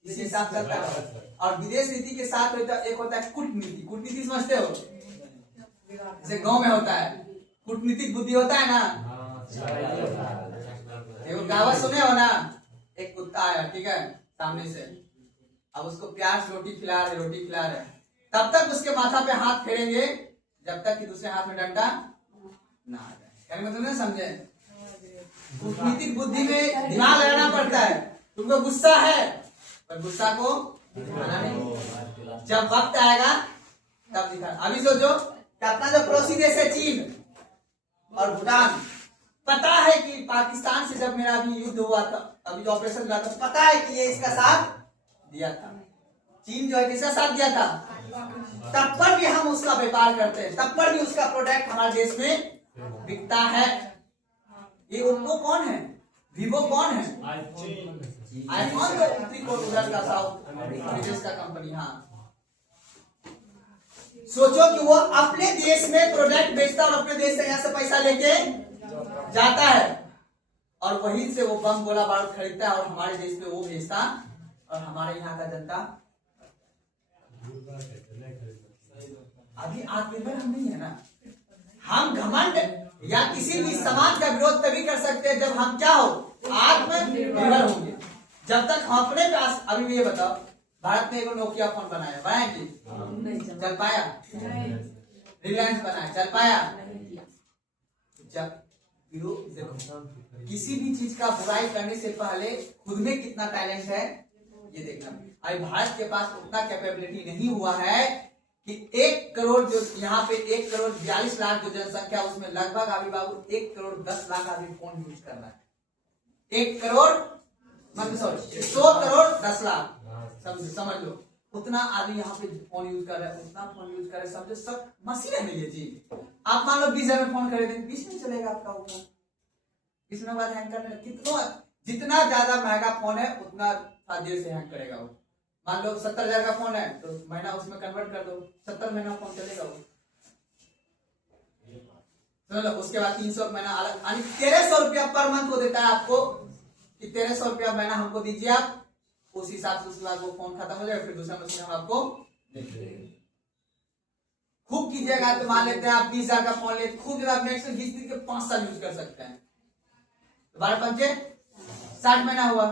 इसी हिसाब चलता है। और विदेश नीति के साथ एक होता है कूटनीति। कूटनीति समझते हो? जैसे गांव में होता है कूटनीतिक बुद्धि होता है ना, एक कहावत सुने हो ना, एक कुत्ता आया, ठीक है, सामने से, अब उसको प्याज रोटी खिला रहे, तब तक उसके माथा पे हाथ फेरेंगे जब तक कि दूसरे हाथ में डंडा ना आ जाए। मतलब ना समझे? कूटनीतिक बुद्धि में दिमाग लगाना पड़ता है। तुमको गुस्सा है पर गुस्सा को दिखाना नहीं, जब वक्त आएगा तब दिखाना। अभी सोचो कि अपना जो पड़ोसी देश है चीन और भूटान, पता है कि पाकिस्तान से जब मेरा अभी युद्ध हुआ था, अभी जो ऑपरेशन हुआ था, पता है कि ये इसका साथ दिया था। चीन जो है किसका साथ दिया था? तब पर भी हम उसका व्यापार करते हैं, तब पर भी उसका प्रोडक्ट हमारे देश में बिकता है। ये वो कौन है? वीवो कौन है? आईफोन तो उत्तरी कोल उधर का साउथ विदेश का कंपनी। हाँ, सोचो कि वो अपने देश में प्रोडक्ट बेचता और अपने देश से यहाँ से पैसा लेके जाता है और वहीं से वो बम गोला बारूद खरीदता है और हमारे देश में वो भेजता और हमारे यहाँ का जनता अभी आत्मनिर्भर हम नहीं है ना। हम घमंड या किसी भी समाज का विरोध तभी कर सकते हैं जब हम क्या हो, आत्मनिर्भर होंगे। जब तक हम अपने पास, अभी भी ये बताओ, भारत ने एक नोकिया फोन बनाया कि चल पाया? रिलायंस बनाया, चल पाया? जब देखो, किसी भी चीज का बुराई करने से पहले खुद में कितना टैलेंट है ये देखना। अभी भारत के पास उतना कैपेबिलिटी नहीं हुआ है कि 1 करोड़ जो यहाँ पे 1 करोड़ 42 लाख जो जनसंख्या, उसमें लगभग अभी बाबू 1 करोड़ 10 लाख आदमी फोन यूज कर रहा है। 1 करोड़ मतलब सॉरी 100 करोड़ 10 लाख, समझ लो उतना आदमी यहाँ पे फोन यूज कर रहा है, उतना फोन यूज कर रहा है। समझो सब मशीन है ये चीज। आप मान लो 20,000 में फोन खरीदे, 20 में चलेगा आपका वो फोन। इसमें बाद हैंग करने कितना, जितना ज्यादा महंगा फोन है उतना देर से हैंग करेगा वो। मान लो 70,000 का फोन है तो महीना उसमें कन्वर्ट कर दो, 70 महीना फोन चलेगा वो। चलो उसके बाद 300 महीना अलग, 1300 रुपया पर मंथ वो देता है आपको कि 1300 रुपया महीना हमको दीजिए आप, उस हिसाब से उसके बाद वो फोन खत्म हो जाएगा, फिर दूसरा मशीन हम आपको देंगे। खूब कीजिएगा तो मान लेते हैं आप 20,000 का फोन लेते, खूब जब आप 5 साल यूज कर सकते हैं, 12 पंचे 60 महीना हुआ।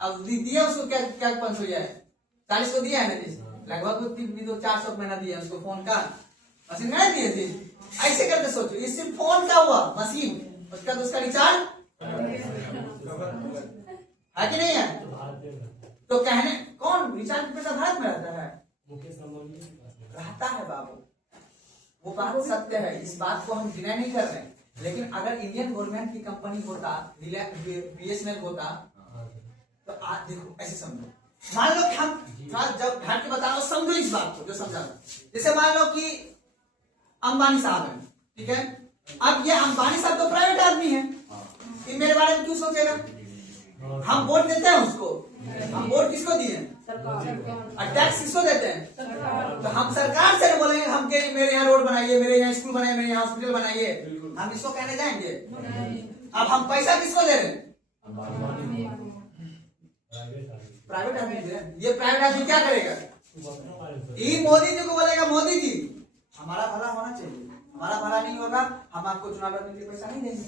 अब दिया उसको क्या क्या 500 है, 40 को दिया है ना, लगभग 400 महीना दिया उसको फोन का, मशीन का दिए थे। ऐसे करके सोचो, ये सिर्फ फोन का हुआ, मशीन उसका तो उसका रिचार्ज है कि नहीं है? तो कहने कौन रिचार्ज के पैसा भारत में रहता है? रहता है बाबू, वो बात सत्य है, इस बात को हम डिनाई नहीं कर रहे। लेकिन अगर इंडियन गवर्नमेंट की कंपनी होता, BSNL होता, तो आज देखो ऐसे समझो, मान लो कि हम जब घाट के बता रहा, समझो इस बात को जो समझा। जैसे मान लो कि अंबानी साहब है, ठीक है, अब ये अंबानी साहब तो प्राइवेट आदमी है, ये मेरे बारे में क्यों सोचेगा? हम वोट देते हैं उसको, हम वोट किसको दिए? और टैक्स किसको देते हैं? तो हम सरकार से बोलेंगे हम के मेरे यहाँ रोड बनाइए, मेरे यहाँ स्कूल बनाइए, मेरे यहाँ हॉस्पिटल बनाइए, हम इसको कहने जाएंगे? अब हम पैसा किसको दे रहे हैं? प्राइवेट आदमी दे रहे हैं। ये प्राइवेट आदमी क्या करेगा? ये मोदी जी को बोलेगा, मोदी जी हमारा भला होना चाहिए, हमारा भला नहीं होगा हम आपको चुनाव लड़ने के लिए पैसा नहीं देंगे।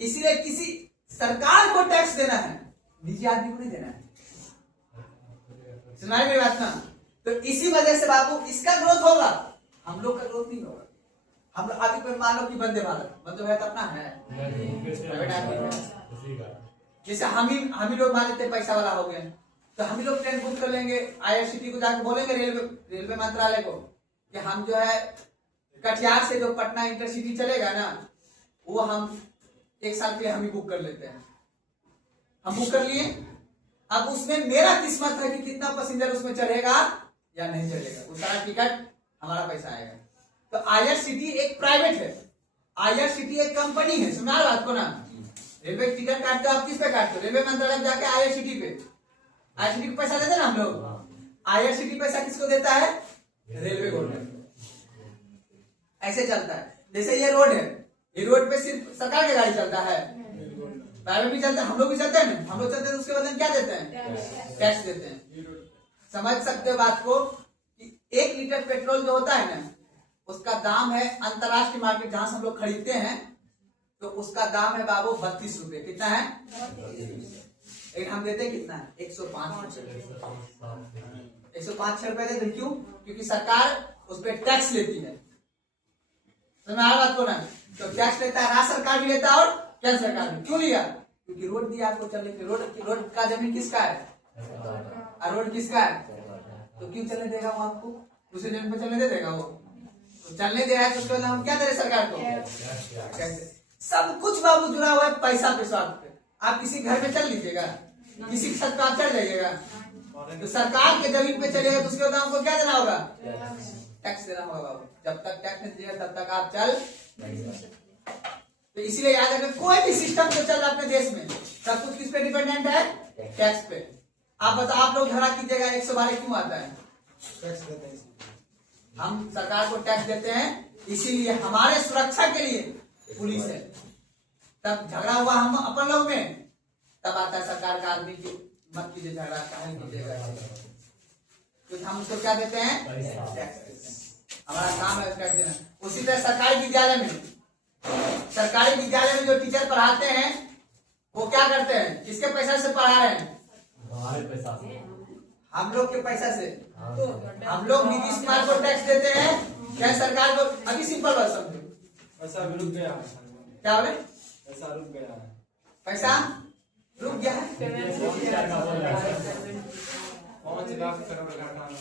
इसीलिए किसी सरकार को टैक्स देना है, निजी आदमी को नहीं देना है। सुनाई मेरी बात ना? तो इसी वजह से बाबू इसका ग्रोथ होगा, हम लोग का ग्रोथ नहीं होगा। हम लोग अभी मान लो कि वंदे भारत अपना है, प्राइवेट आदमी है। जैसे हम ही लोग मान लेते पैसा वाला हो गए, तो हम ही लोग ट्रेन बुक कर लेंगे, IRCTC को जाकर बोलेंगे, रेलवे मंत्रालय को कि हम जो है कटिहार से जो पटना इंटरसिटी चलेगा ना, वो हम 1 साल के लिए हम ही बुक कर लेते हैं। हम बुक कर लिए, अब उसमें मेरा किस्मत है कि कितना पैसेंजर उसमें चढ़ेगा या नहीं चढ़ेगा, वो सारा टिकट हमारा पैसा आएगा। तो IRCTC एक प्राइवेट है, IRCTC एक कंपनी है, सुना बात को ना। रेलवे टिकट काटते हो आप, किस पे काटते हो? रेलवे मंत्रालय जाके IRCTC पे, IRCTC को पैसा देते ना हम लोग। IRCTC पैसा किसको देता है? Railway government. ऐसे चलता है। जैसे ये रोड है, ये रोड पे सिर्फ सरकार की गाड़ी चलता है, प्राइवेट भी चलता है, हम लोग भी चलते हैं ना, हम लोग चलते हैं, उसके बदले क्या देते हैं? टैक्स देते हैं। समझ सकते हो बात को कि 1 लीटर पेट्रोल जो होता है ना, उसका दाम है अंतरराष्ट्रीय मार्केट जहां से हम लोग खरीदते हैं, तो उसका दाम है बाबू 32 रुपए। कितना है? एक हम देते हैं कितना है? 105 रुपए देते। क्यों? क्योंकि सरकार उस पर टैक्स लेती है। समझ आ बात को ना? तो टैक्स लेता है, राज्य सरकार भी लेता है और केंद्र सरकार भी। क्यों लिया? क्योंकि रोड दिया आपको चलने के। रोड का जमीन किसका है? और रोड किसका है? तो क्यों चलने देगा वो आपको? दूसरे जमीन पे चलने दे देगा वो? तो चलने दे रहा है तो उसके बाद हम क्या दे रहे सरकार को? कैसे? सब कुछ बाबू जुड़ा हुआ है पैसा पे, स्वार्थ पे। आप किसी घर में चल लीजिएगा, किसी छत पे आप चढ़ जाइएगा, तो सरकार के जमीन पे चलेगा तो उसके बाद आपको क्या देना होगा? टैक्स देना होगा बाबू। जब तक टैक्स नहीं दीजिएगा तब तक आप चल नहीं सकते। तो इसीलिए याद रखें, कोई भी सिस्टम जो चल रहा है अपने देश में सब कुछ किस पे डिपेंडेंट है? टैक्स पे। आप बताओ, आप लोग झगड़ा कीजिएगा 112 क्यों आता है? टैक्स देते हैं। हम सरकार को टैक्स देते हैं, इसीलिए हमारे सुरक्षा के लिए पुलिस है। तब झगड़ा हुआ हम अपन लोग में, तब आता है सरकार का आदमी की मत कीजिए झगड़ा, काहे कीजिएगा, तो हम उसको क्या देते हैं? टैक्स देते हैं। हमारा काम है टैक्स देना। उसी तरह सरकारी विद्यालय में जो टीचर पढ़ाते हैं वो क्या करते हैं? किसके पैसा से पढ़ा रहे हैं? हमारे पैसा से, हम लोग के पैसा से। हम लोग नीतीश कुमार को टैक्स देते हैं क्या सरकार को? अभी सिंपल बात समझो, पैसा भी रुक गया। क्या बोले? पैसा रुक गया है। पैसा रुक गया है। 5 लाख करोड़ घाटा में।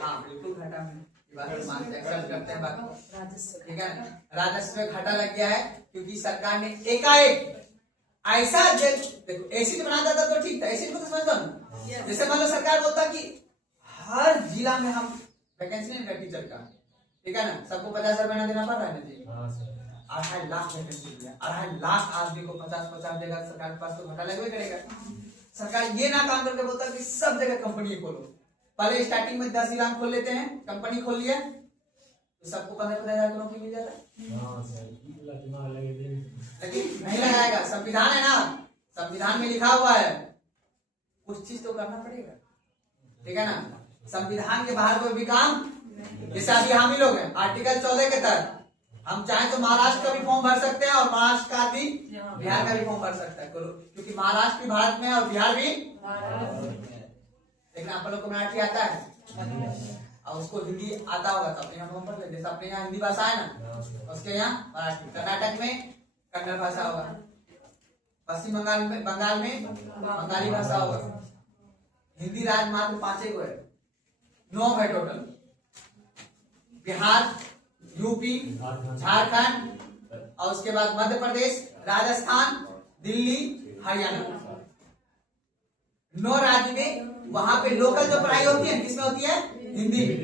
हाँ बिल्कुल घाटा में, ये बात तो मानते हैं, एक्सेप्ट करते हैं बात, ठीक है। राजस्व में घाटा लग गया है क्योंकि सरकार ने एकाएक ऐसा देखो, एसी तो बनाता था तो ठीक था, एसी को तो समझता हूँ। जैसे मान लो सरकार बोलता कि हर जिला में हम वैकेंसी नहीं टीचर का, ठीक है ना, सबको 50,000 महीना देना पड़ रहा है ना जी। 2.5 लाख वैकेंसी दिया, 2.5 लाख आदमी को 50-50 देगा, सरकार के पास तो घाटा लगवे करेगा। सरकार ये ना काम करके बोलता कि सब जगह कंपनी खोलो। पहले स्टार्टिंग में 10 जिला खोल लेते हैं, कंपनी खोल लिया तो सबको 15,000 की नौकरी मिल जाता है। लेकिन नहीं लगाएगा, संविधान है ना, संविधान में लिखा हुआ है कुछ चीज तो करना पड़ेगा, ठीक है ना। संविधान के बाहर कोई भी काम, जैसे अभी हम ही लोग हैं आर्टिकल 14 के तहत हम चाहे तो महाराष्ट्र का भी फॉर्म भर सकते हैं और महाराष्ट्र का भी बिहार का भी फॉर्म भर सकते हैं, क्योंकि महाराष्ट्र भी भारत में है और बिहार भी। लेकिन आप लोग को मराठी आता है और उसको हिंदी आता होगा तो अपने यहाँ फॉर्म भर ले। जैसे अपने यहाँ हिंदी भाषा है ना, उसके यहाँ मराठी। कर्नाटक में कन्नड़ भाषा होगा, पश्चिम बंगाल में बंगाली भाषा होगा। हिंदी राज्य मात्र 5 है, 9 है टोटल। बिहार, यूपी, झारखंड और उसके बाद मध्य प्रदेश, राजस्थान, दिल्ली, हरियाणा। 9 राज्य में वहां पे लोकल जो पढ़ाई होती है किसमें होती है? हिंदी में।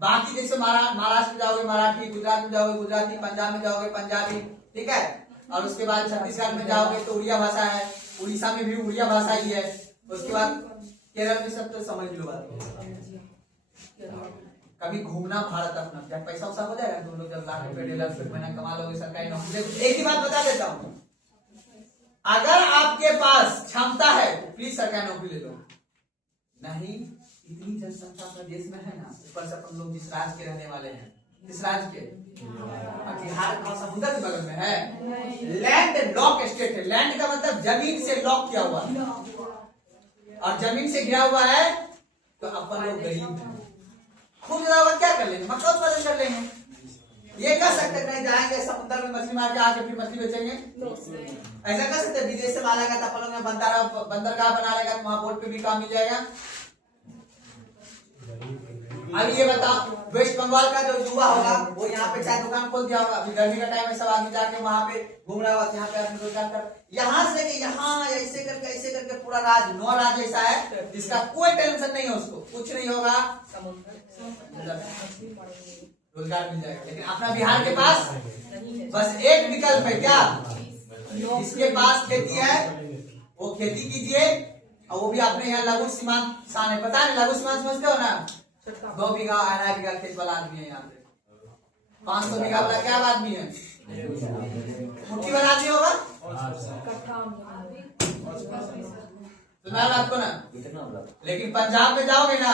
बाकी जैसे महाराष्ट्र में जाओगे मराठी, गुजरात में जाओगे गुजराती, पंजाब में जाओगे पंजाबी, ठीक है। और उसके बाद छत्तीसगढ़ में जाओगे तो उड़िया भाषा है, उड़ीसा में भी उड़िया भाषा ही है। उसके बाद केरल में सब तो समझ लो बात। कभी घूमना भारत अपना, जब पैसा वैसा हो जाएगा तुम लोग, जब लाख रुपए 1.5 लाख रुपए महीना कमा लोगे सरकारी नौकरी। एक ही बात बता देता हूँ, अगर आपके पास क्षमता है तो प्लीज सरकारी नौकरी ले लो। नहीं, इतनी जनसंख्या अपने देश में है ना, ऊपर से अपन लोग जिस राज्य के रहने वाले हैं, किस राज्य के? बिहार का समुद्र के बगल में है, लैंड लॉक स्टेट है। लैंड का मतलब जमीन से लॉक किया हुआ है और जमीन से घिरा हुआ है, तो अपन लोग गरीब हैं। खूब ज्यादा हुआ क्या कर लेंगे? मक्का उत्पादन कर लेंगे। ये कर सकते नहीं, जाएंगे समुद्र में मछली मार के आके फिर मछली बेचेंगे, ऐसा कर सकते। विदेश से माल आएगा तो अपन लोग बंदरगाह बना लेगा तो वहां बोट पे भी काम मिल जाएगा। अभी ये बताओ, वेस्ट बंगाल का जो युवा होगा वो यहाँ पे चाय दुकान खोल दिया होगा, अभी गर्मी का टाइम है, सब आगे जाके वहां पे घूम रहा होगा, यहाँ पे आदमी रोजगार कर, यहाँ से यहाँ ऐसे करके पूरा राज्य 9 राज्य ऐसा है जिसका कोई टेंशन नहीं है, उसको कुछ नहीं होगा, रोजगार मिल जाएगा। लेकिन अपना बिहार के पास बस एक विकल्प है, क्या? जिसके पास खेती है वो खेती कीजिए, और वो भी अपने यहाँ लघु सीमांत किसान है। पता है लघु सीमांत समझते हो ना? 2 बीघा 2.5 बीघा खेत वाला आदमी है यहाँ पे। 500 बीघा वाला क्या आदमी है? मुट्ठी बना आदमी होगा। सुना बात को ना? लेकिन पंजाब में जाओगे ना,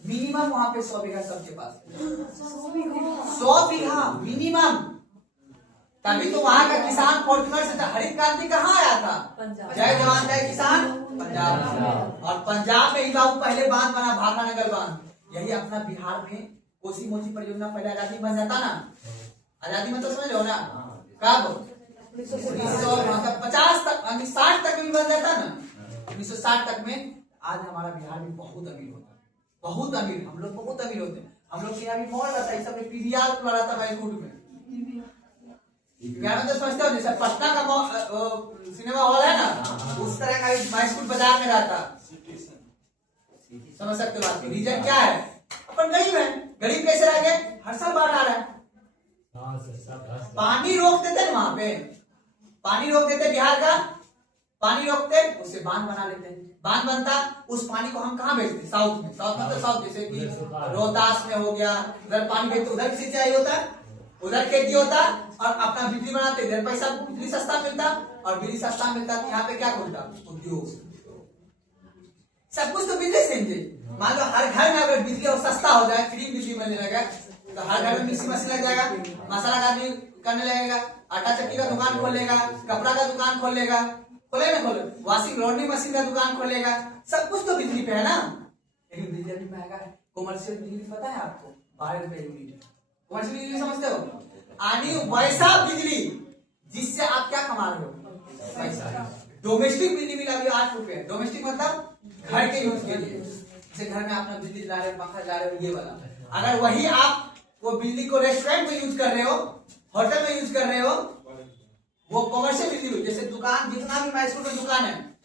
मिनिमम वहां पे 100 बीघा सबके पास, 100 बीघा मिनिमम। तभी तो वहां का किसान फॉर्चूनर से हरित क्रांति कहाँ आया था? जय जवान जय किसान पंजाब। और पंजाब में ही बाबू पहले बांध बना, भाखरानगर बांध। यही अपना बिहार में कोसी मोची परियोजना पहले आजादी बन जाता ना, आजादी में तो समझ लो ना, कब 1950 तक 60 तक भी बन जाता ना, 1960 तक में आज हमारा बिहार भी बहुत अमीर होता है, बहुत अमीर। हम लोग बहुत अमीर होते हैं। हम लोग के यहाँ भी मॉल रहता है, सब पीवीआर खुला रहता है बैकुंठ में। तो समझते हो जैसे पटना का सिनेमा हॉल है ना, उस तरह का मैसूर बाजार में रहता। समझ सकते हो बात? रीजन क्या है? अपन गरीब है। गरीब कैसे रह गए? हर साल बाढ़ आ रहा है, पानी रोक देते ना वहां पे, पानी रोक देते बिहार का, पानी रोकते उससे बांध बना लेते हैं, बांध बनता, उस पानी को हम कहाँ भेजते? साउथ में। साउथ में तो साउथ जैसे कि रोहतास में हो गया, उधर पानी भेजते, उधर किसी चाहिए होता, उधर खेती होता और अपना बिजली बनाते, इधर पैसा बिजली सस्ता मिलता, और बिजली सस्ता मिलता तो यहाँ पे क्या खुलता? उद्योग। सब कुछ तो बिजली से ही। मान लो हर घर में अगर बिजली और सस्ता हो जाए, फ्री बिजली मिलने लगा, तो हर घर में मिक्सी मशीन लग जाएगा, मसाला काटने करने लगेगा, आटा चक्की का दुकान खोलेगा, कपड़ा का दुकान खोलेगा, खोले ना खोले, वॉशिंग लॉन्ड्री मशीन का दुकान खोलेगा, सब कुछ तो बिजली पे है ना। लेकिन बिजली अभी महंगा है। कॉमर्शियल बिजली पता है आपको? 12 रुपए यूनिट। कॉमर्शियल बिजली समझते हो? आनी वैसा बिजली जिससे आप क्या कमा रहे हो? पैसा। डोमेस्टिक बिजली बिल अभी 8 रुपए है। डोमेस्टिक मतलब घर के यूज के लिए, जैसे घर में अपना बिजली ला रहे हो, पंखा ला रहे हो, ये वाला। अगर वही आप वो बिजली को रेस्टोरेंट में यूज कर रहे हो, होटल में यूज कर रहे हो, वो कॉमर्शियल बिजली। जैसे दुकान, जितना भी मैसूर में दुकान है,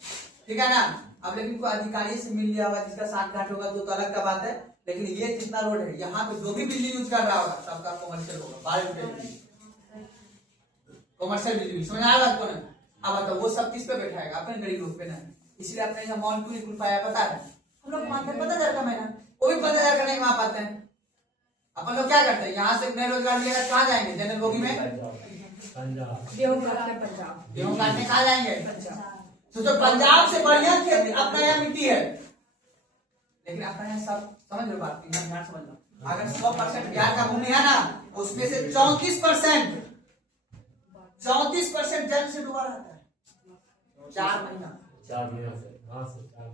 ठीक है ना, अब लेकिन कोई अधिकारी से मिल लिया होगा जिसका 60 घाट होगा तो अलग का बात है, लेकिन ये जितना रोड है यहाँ पे जो भी बिजली यूज कर रहा होगा सबका कॉमर्शियल होगा। 12 रुपए कॉमर्शियल बिजली। समझ आया बात को ना? अब बताओ वो सब किस पे बैठाएगा? अपने गरीब लोग पे ना। इसलिए अपने यहाँ मॉल क्यों नहीं खुल पाया पता है? हम लोग मानते हैं 15,000 का महीना, वो भी 15,000 का नहीं कमा पाते हैं। अपन लोग क्या करते हैं? यहाँ से नए रोजगार लिएगा कहाँ जाएंगे? जनरल बोगी में गेहूं काटने कहाँ जाएंगे? तो पंजाब से बढ़िया खेती अपना यहाँ मिट्टी है, लेकिन अपना यहाँ सब समझ लो बात, ध्यान समझ लो। अगर 100% बिहार का भूमि है ना, उसमें से 34% जल से डूबा रहता है। 4 महीना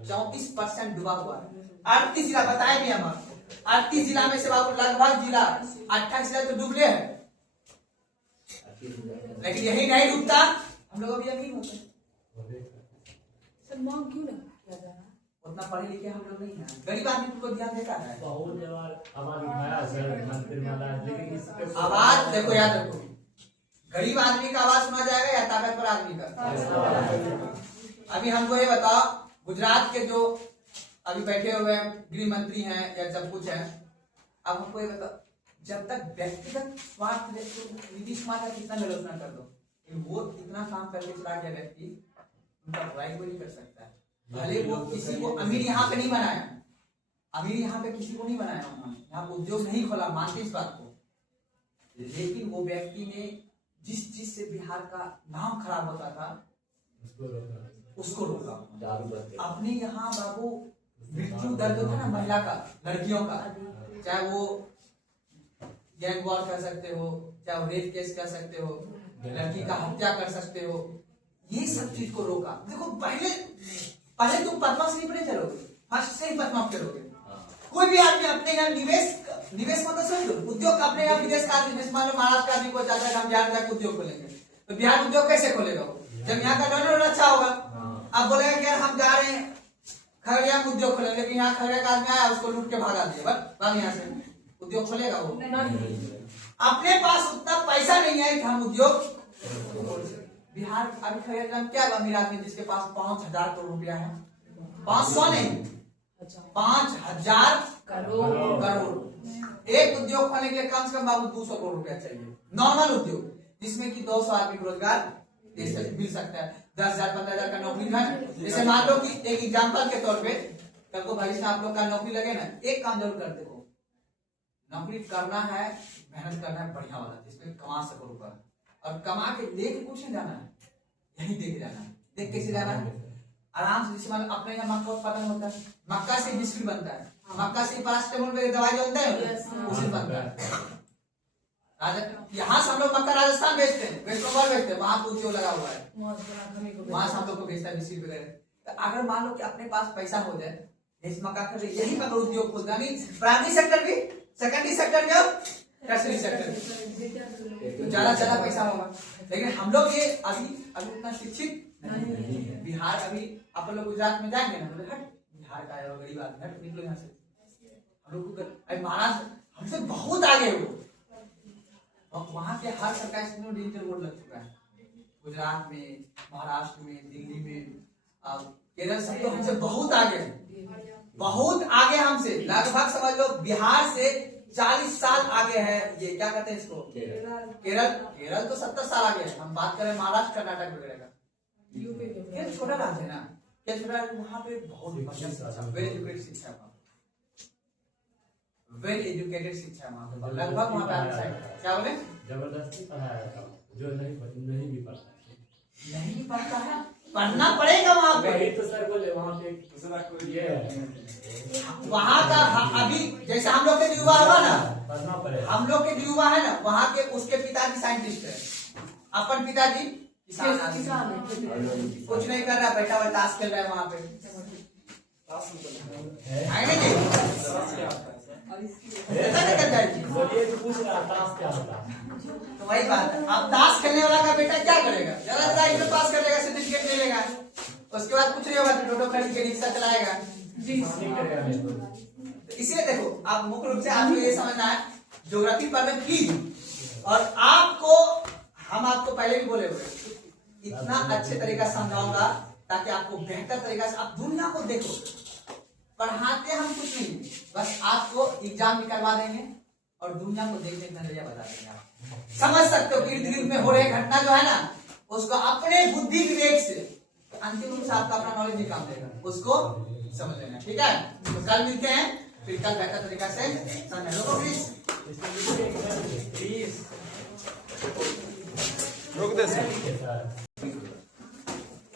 34% डूबा हुआ है। 38 जिला बताए भी हम, 38 जिला में से बाबू लगभग जिला 28 जिला तो डूबले हैं, लेकिन यही नहीं डूबता, हम लोग अभी यकीन होते हैं। मांग क्यों नहीं किया जा रहा? उतना पढ़े लिखे हम लोग नहीं है, गरीब आदमी को ध्यान देता है। आवाज देखो, याद रखो, गरीब आदमी का आवाज सुना जाएगा या ताकतवर आदमी का? अभी हमको ये बताओ, गुजरात के जो अभी बैठे हुए गृह मंत्री हैं या जब कुछ है, अब हमको ये बताओ, जब तक व्यक्तिगत स्वार्थ नीतीश कुमार का कितना आलोचना कर दो, वो इतना काम करके चला गया व्यक्ति, उनका बुराई कोई नहीं कर सकता है। भले वो किसी को अमीर यहाँ पे नहीं बनाया, अमीर यहाँ पे किसी को नहीं बनाया, उन्होंने यहाँ पे उद्योग नहीं खोला, मानते इस बात को, लेकिन वो व्यक्ति ने जिस चीज से बिहार का नाम खराब होता था उसको रोका। अपने यहाँ बाबू मृत्यु दर जो था ना महिला का, लड़कियों का, चाहे वो गैंग वॉर कर सकते हो, चाहे वो रेप केस कर सकते हो, लड़की का हत्या कर सकते हो, ये सब चीज को रोका। देखो पहले तुम पद्माश्री पर चलोगे, फर्स्ट से ही पद्मा करोगे। कोई भी आदमी अपने यहाँ निवेश मतलब समझो, उद्योग अपने यहाँ विदेश का आदमी, मान लो महाराष्ट्र का आदमी को चाहता है हम बिहार जाकर उद्योग खोलेंगे, तो बिहार उद्योग कैसे खोलेगा? जब यहाँ का डॉलर अच्छा होगा। अब बोलेगा कि यार हम जा रहे हैं खगड़िया में उद्योग खोलेंगे, लेकिन यहाँ खगड़िया का आदमी आया उसको लूट के भगा दिया, बस यहाँ से उद्योग खोलेगा वो? अपने पास उतना पैसा नहीं है कि हम उद्योग। बिहार अभी खगड़िया क्या अमीर आदमी जिसके पास 5,000 करोड़ रुपया है, 500 नहीं 5,000 करोड़। एक उद्योग खोलने के लिए कम से कम बाबू 200 करोड़ रुपया चाहिए, नॉर्मल उद्योग, जिसमें कि 200 आदमी को रोजगार मिल सकता है, 10,000 15,000 का नौकरी है। जैसे मान लो कि एक एग्जांपल के तौर पे कल को भविष्य में आप लोग का नौकरी लगे ना, एक काम जरूर करते हो, नौकरी करना है, मेहनत करना है बढ़िया वाला, जिसमें कमा सको रुपया, और कमा के लेके कुछ नहीं जाना है, यही देख जाना है। देख कैसे जाना है? आराम से। जैसे मान अपने यहाँ मक्का उत्पादन होता है, मक्का से बिस्किट बनता है, मक्का से पैरासिटामोल में दवाई जो होता है उसे बनता है। यहाँ से हम लोग मक्का राजस्थान बेचते हैं, वेस्ट बंगाल बेचते हैं, वहां उद्योग लगा हुआ है, वहां से हम लोग को बेचता है बिस्किट वगैरह। तो अगर मान लो कि अपने पास पैसा हो जाए, इस मक्का कर यही मक्का उद्योग खोलता है, प्राइमरी सेक्टर भी, सेकेंडरी सेक्टर भी और टर्सरी सेक्टर भी, तो ज्यादा पैसा होगा। लेकिन हम लोग ये अभी उतना शिक्षित नहीं। बिहार अभी अपन लोग गुजरात में जाएंगे ना, बोले हट बिहार का है गरीब आदमी, हट निकलो यहाँ से। हम लोग महाराष्ट्र हमसे बहुत आगे हो, और वहां के हर सरकारी स्कूल में डिजिटल बोर्ड लग चुका है। गुजरात में, महाराष्ट्र में, दिल्ली में, केरल सब तो हमसे बहुत आगे है, बहुत आगे हमसे। लगभग समझ लो बिहार से 40 साल आगे है ये, क्या कहते हैं इसको, केरल। केरल तो 70 साल आगे है। हम बात करें महाराष्ट्र कर्नाटक वगैरह का, केरल छोटा राज्य है ना, केरल छोटा राज्य, वहाँ पे बहुत बढ़िया शिक्षा, वेल एजुकेटेड शिक्षा है वहाँ पे, वेल एजुकेटेड शिक्षा है वहाँ पे, लगभग वहाँ पे आप क्या बोले, जबरदस्ती पढ़ाया जाता है, जो नहीं भी पढ़ता नहीं भी पढ़ता है, पढ़ना पड़ेगा वहाँ पे। वही तो सर बोले वहाँ पे दूसरा कोई ये वहाँ का अभी जैसे हम लोग के युवा हुआ ना, पढ़ना पड़ेगा। हम लोग के युवा है ना, वहाँ के उसके पिताजी साइंटिस्ट है, अपन पिताजी किसान आदमी, कुछ नहीं कर रहा, बैठा हुआ ताश खेल रहा है वहाँ पे, है ना जी? ऐसा नहीं करता है जी? बोलिए तो पूछ रहा ताश क्या होता है। तो वही बात है, अब ताश खेलने वाला का बेटा क्या करेगा, ज्यादा से ज्यादा पास कर लेगा, सर्टिफिकेट ले लेगा, उसके बाद कुछ नहीं होगा, तो टोटो खरीद के रिक्शा चलाएगा। नहीं करेगा नहीं तो। तो इसलिए देखो, आप मुख्य रूप से आपको ये समझना है, ज्योग्राफी पढ़ रहे प्लीज, और आपको हम आपको पहले भी बोले हुए इतना अच्छे तरीका से समझाऊंगा ताकि आपको बेहतर तरीका से आप दुनिया को देखो। पढ़ाते हम कुछ नहीं, बस आपको एग्जाम निकलवा देंगे और दुनिया को देखने का नजरिया बता देंगे। आप समझ सकते हो इर्द गिर्द में हो रहे घटना जो है ना, उसको अपने बुद्धि विवेक से, अंतिम रूप से आपका अपना नॉलेज नहीं काम देगा, उसको समझ लेना। ठीक है, तो कल मिलते हैं, फिर कल बेहतर तरीका से समझ लो।